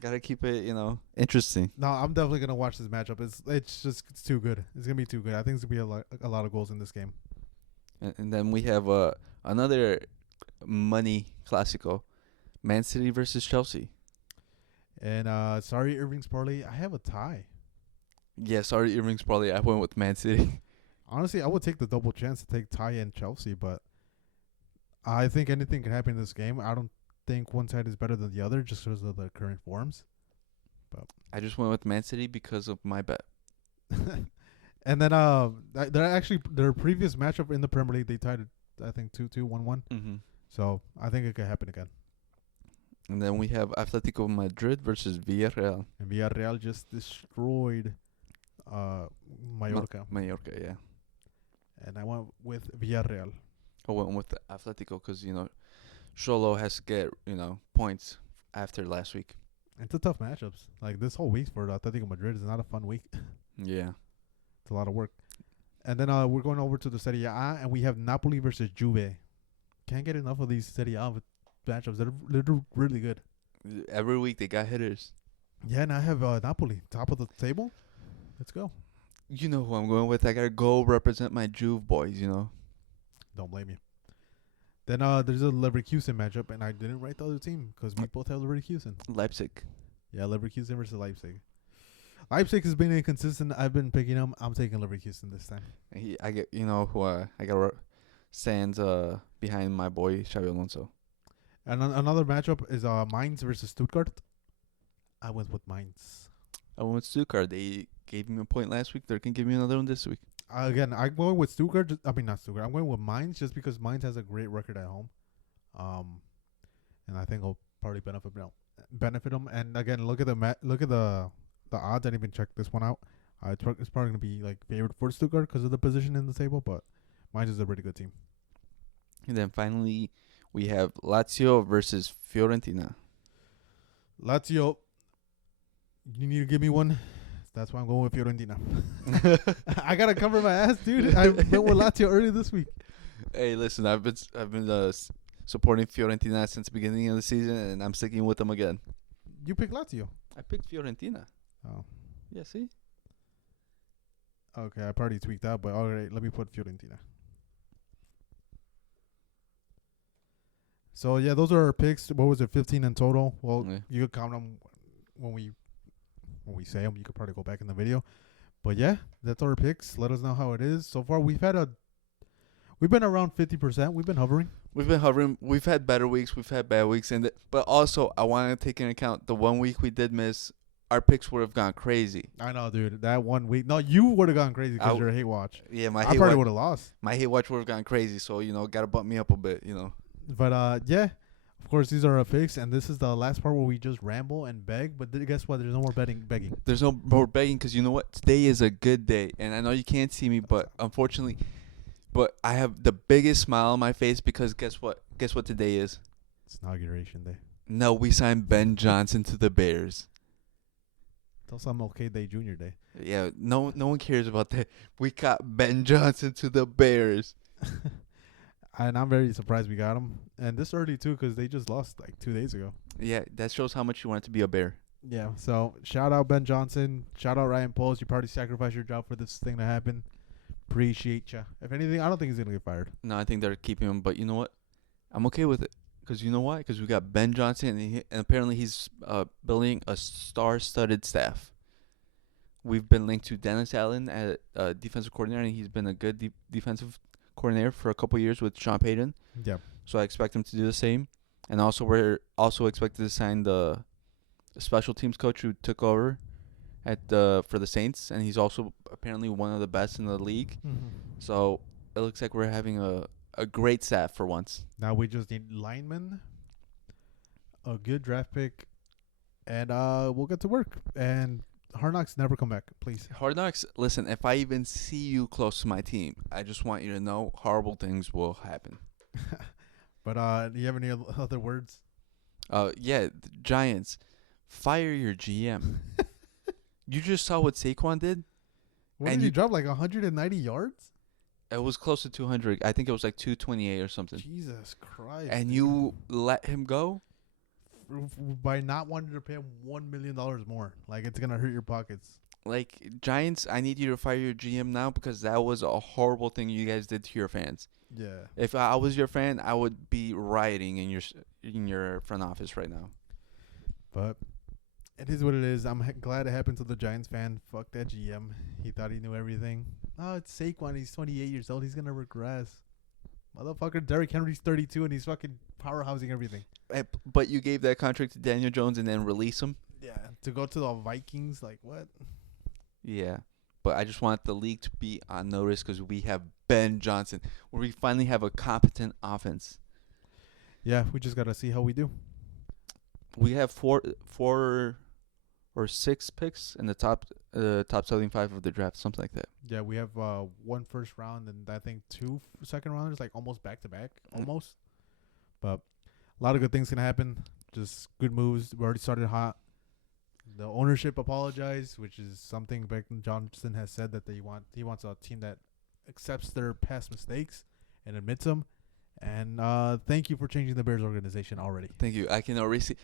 Gotta keep it, interesting. No, I'm definitely gonna watch this matchup. It's too good. It's gonna be too good. I think it's gonna be a lot of goals in this game. And then we have another money classico, Man City versus Chelsea. And sorry, Irving's parlay. I have a tie. Yeah, sorry, Irving's parlay. I went with Man City. Honestly, I would take the double chance to take tie and Chelsea, but I think anything can happen in this game. I don't think one side is better than the other just because of the current forms. But I just went with Man City because of my bet. And then their previous matchup in the Premier League, they tied it, I think 2-2, 1-1. Mm-hmm. So I think it could happen again. And then we have Atletico Madrid versus Villarreal. And Villarreal just destroyed Mallorca. Mallorca, yeah. And I went with Villarreal. I went with the Atletico because Xolo has to get points after last week. It's a tough matchups. Like this whole week for Atletico Madrid is not a fun week. Yeah. It's a lot of work. And then we're going over to the Serie A, and we have Napoli versus Juve. Can't get enough of these Serie A matchups. They're really good. Every week they got hitters. Yeah, and I have Napoli top of the table. Let's go. You know who I'm going with. I gotta go represent my Juve boys. Don't blame you. Then there's a Leverkusen matchup, and I didn't write the other team because we both have Leverkusen. Leipzig. Yeah, Leverkusen versus Leipzig. Leipzig has been inconsistent. I've been picking them. I'm taking Leverkusen this time. I get who I got stands behind my boy Xabi Alonso. And another matchup is Mainz versus Stuttgart. I went with Mainz. I went with Stuttgart. They gave me a point last week. They're gonna give me another one this week. Again, I'm going with Stuttgart. Not Stuttgart. I'm going with Mainz just because Mainz has a great record at home. And I think it'll probably benefit them. And again, look at the odds. I didn't even check this one out. It's probably gonna be like favored for Stuttgart because of the position in the table, but Mainz is a really good team. And then finally, we have Lazio versus Fiorentina. Lazio, you need to give me one. That's why I'm going with Fiorentina. I gotta cover my ass, dude. I went with Lazio early this week. Hey, listen, I've been supporting Fiorentina since the beginning of the season, and I'm sticking with them again. You picked Lazio. I picked Fiorentina. Oh. Yeah, see? Okay, I probably tweaked out, but all right, let me put Fiorentina. So, yeah, those are our picks. What was it, 15 in total? Well, you could count them when we say them. You could probably go back in the video. But, yeah, that's our picks. Let us know how it is. So far, we've been around 50%. We've been hovering. We've had better weeks. We've had bad weeks. But also, I want to take into account the 1 week we did miss. Our picks would have gone crazy. I know, dude. That 1 week. No, you would have gone crazy because you're a hate watch. Yeah, I probably would have lost. My hate watch would have gone crazy. So, got to bump me up a bit, But, yeah. Of course, these are our picks, and this is the last part where we just ramble and beg. But guess what? There's no more begging. There's no more begging because you know what? Today is a good day. And I know you can't see me, but unfortunately, I have the biggest smile on my face because guess what? Guess what today is? It's inauguration day. No, we signed Ben Johnson to the Bears. Tell some okay day, junior day. Yeah, no one cares about that. We got Ben Johnson to the Bears. And I'm very surprised we got him. And this early, too, because they just lost like 2 days ago. Yeah, that shows how much you want to be a Bear. Yeah, so shout out Ben Johnson. Shout out Ryan Poles. You probably sacrificed your job for this thing to happen. Appreciate ya. If anything, I don't think he's going to get fired. No, I think they're keeping him. But you know what? I'm okay with it. Because you know why? Because we got Ben Johnson, and apparently he's building a star-studded staff. We've been linked to Dennis Allen as defensive coordinator, and he's been a good defensive coordinator for a couple years with Sean Payton. Yeah. So I expect him to do the same. And also we're also expected to sign the special teams coach who took over for the Saints, and he's also apparently one of the best in the league. Mm-hmm. So it looks like we're having a great staff for once. Now we just need linemen, a good draft pick, and we'll get to work. And Hard Knocks never come back, please. Hard Knocks, listen, if I even see you close to my team, I just want you to know horrible things will happen. But do you have any other words? Yeah, the Giants, fire your GM. You just saw what Saquon did? What did he drop, like 190 yards? It was close to 200. I think it was like 228 or something. Jesus Christ. And you let him go? By not wanting to pay him $1 million more. Like, it's going to hurt your pockets. Like, Giants, I need you to fire your GM now because that was a horrible thing you guys did to your fans. Yeah. If I was your fan, I would be rioting in your front office right now. But it is what it is. I'm glad it happened to the Giants fan. Fuck that GM. He thought he knew everything. Oh, it's Saquon. He's 28 years old. He's going to regress. Motherfucker, Derrick Henry's 32 and he's fucking powerhousing everything. But you gave that contract to Daniel Jones and then release him? Yeah. To go to the Vikings, like what? Yeah. But I just want the league to be on notice because we have Ben Johnson, where we finally have a competent offense. Yeah, we just got to see how we do. We have four or 6 picks in the top 75 of the draft, something like that. Yeah, we have 1 first round and I think 2 second rounders, like almost back to back, almost. But a lot of good things can happen. Just good moves. We already started hot. The ownership apologized, which is something Beckton Johnson has said that he wants a team that accepts their past mistakes and admits them. And thank you for changing the Bears organization already. Thank you. I can already see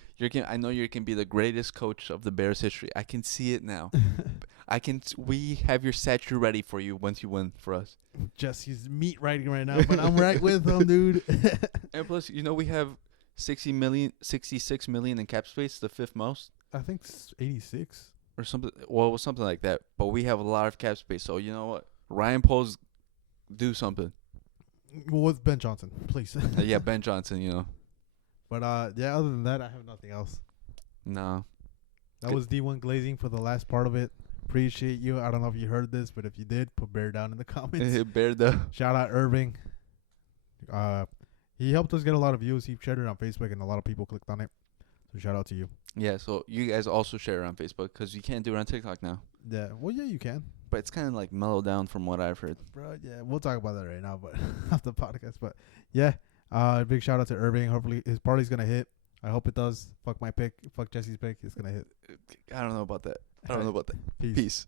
I know you can be the greatest coach of the Bears history. I can see it now. We have your statue ready for you once you win for us. Jesse's meat writing right now, but I'm right with him, dude. And plus, we have 66 million in cap space, the 5th most. I think it's 86 or something. Well, it was something like that. But we have a lot of cap space, so you know what? Ryan Poles, do something. Well, with Ben Johnson, please. Yeah, Ben Johnson. But yeah, other than that, I have nothing else. No. That was D1 Glazing for the last part of it. Appreciate you. I don't know if you heard this, but if you did, put bear down in the comments. Bear down. Shout out Irving. He helped us get a lot of views. He shared it on Facebook, and a lot of people clicked on it. So shout out to you. Yeah, so you guys also share it on Facebook because you can't do it on TikTok now. Yeah, well, yeah, you can. But it's kind of like mellowed down from what I've heard. Bro, yeah, we'll talk about that right now, but off the podcast. But yeah, big shout out to Irving. Hopefully his party's gonna hit. I hope it does. Fuck my pick. Fuck Jesse's pick. It's gonna hit. I don't know about that. Peace.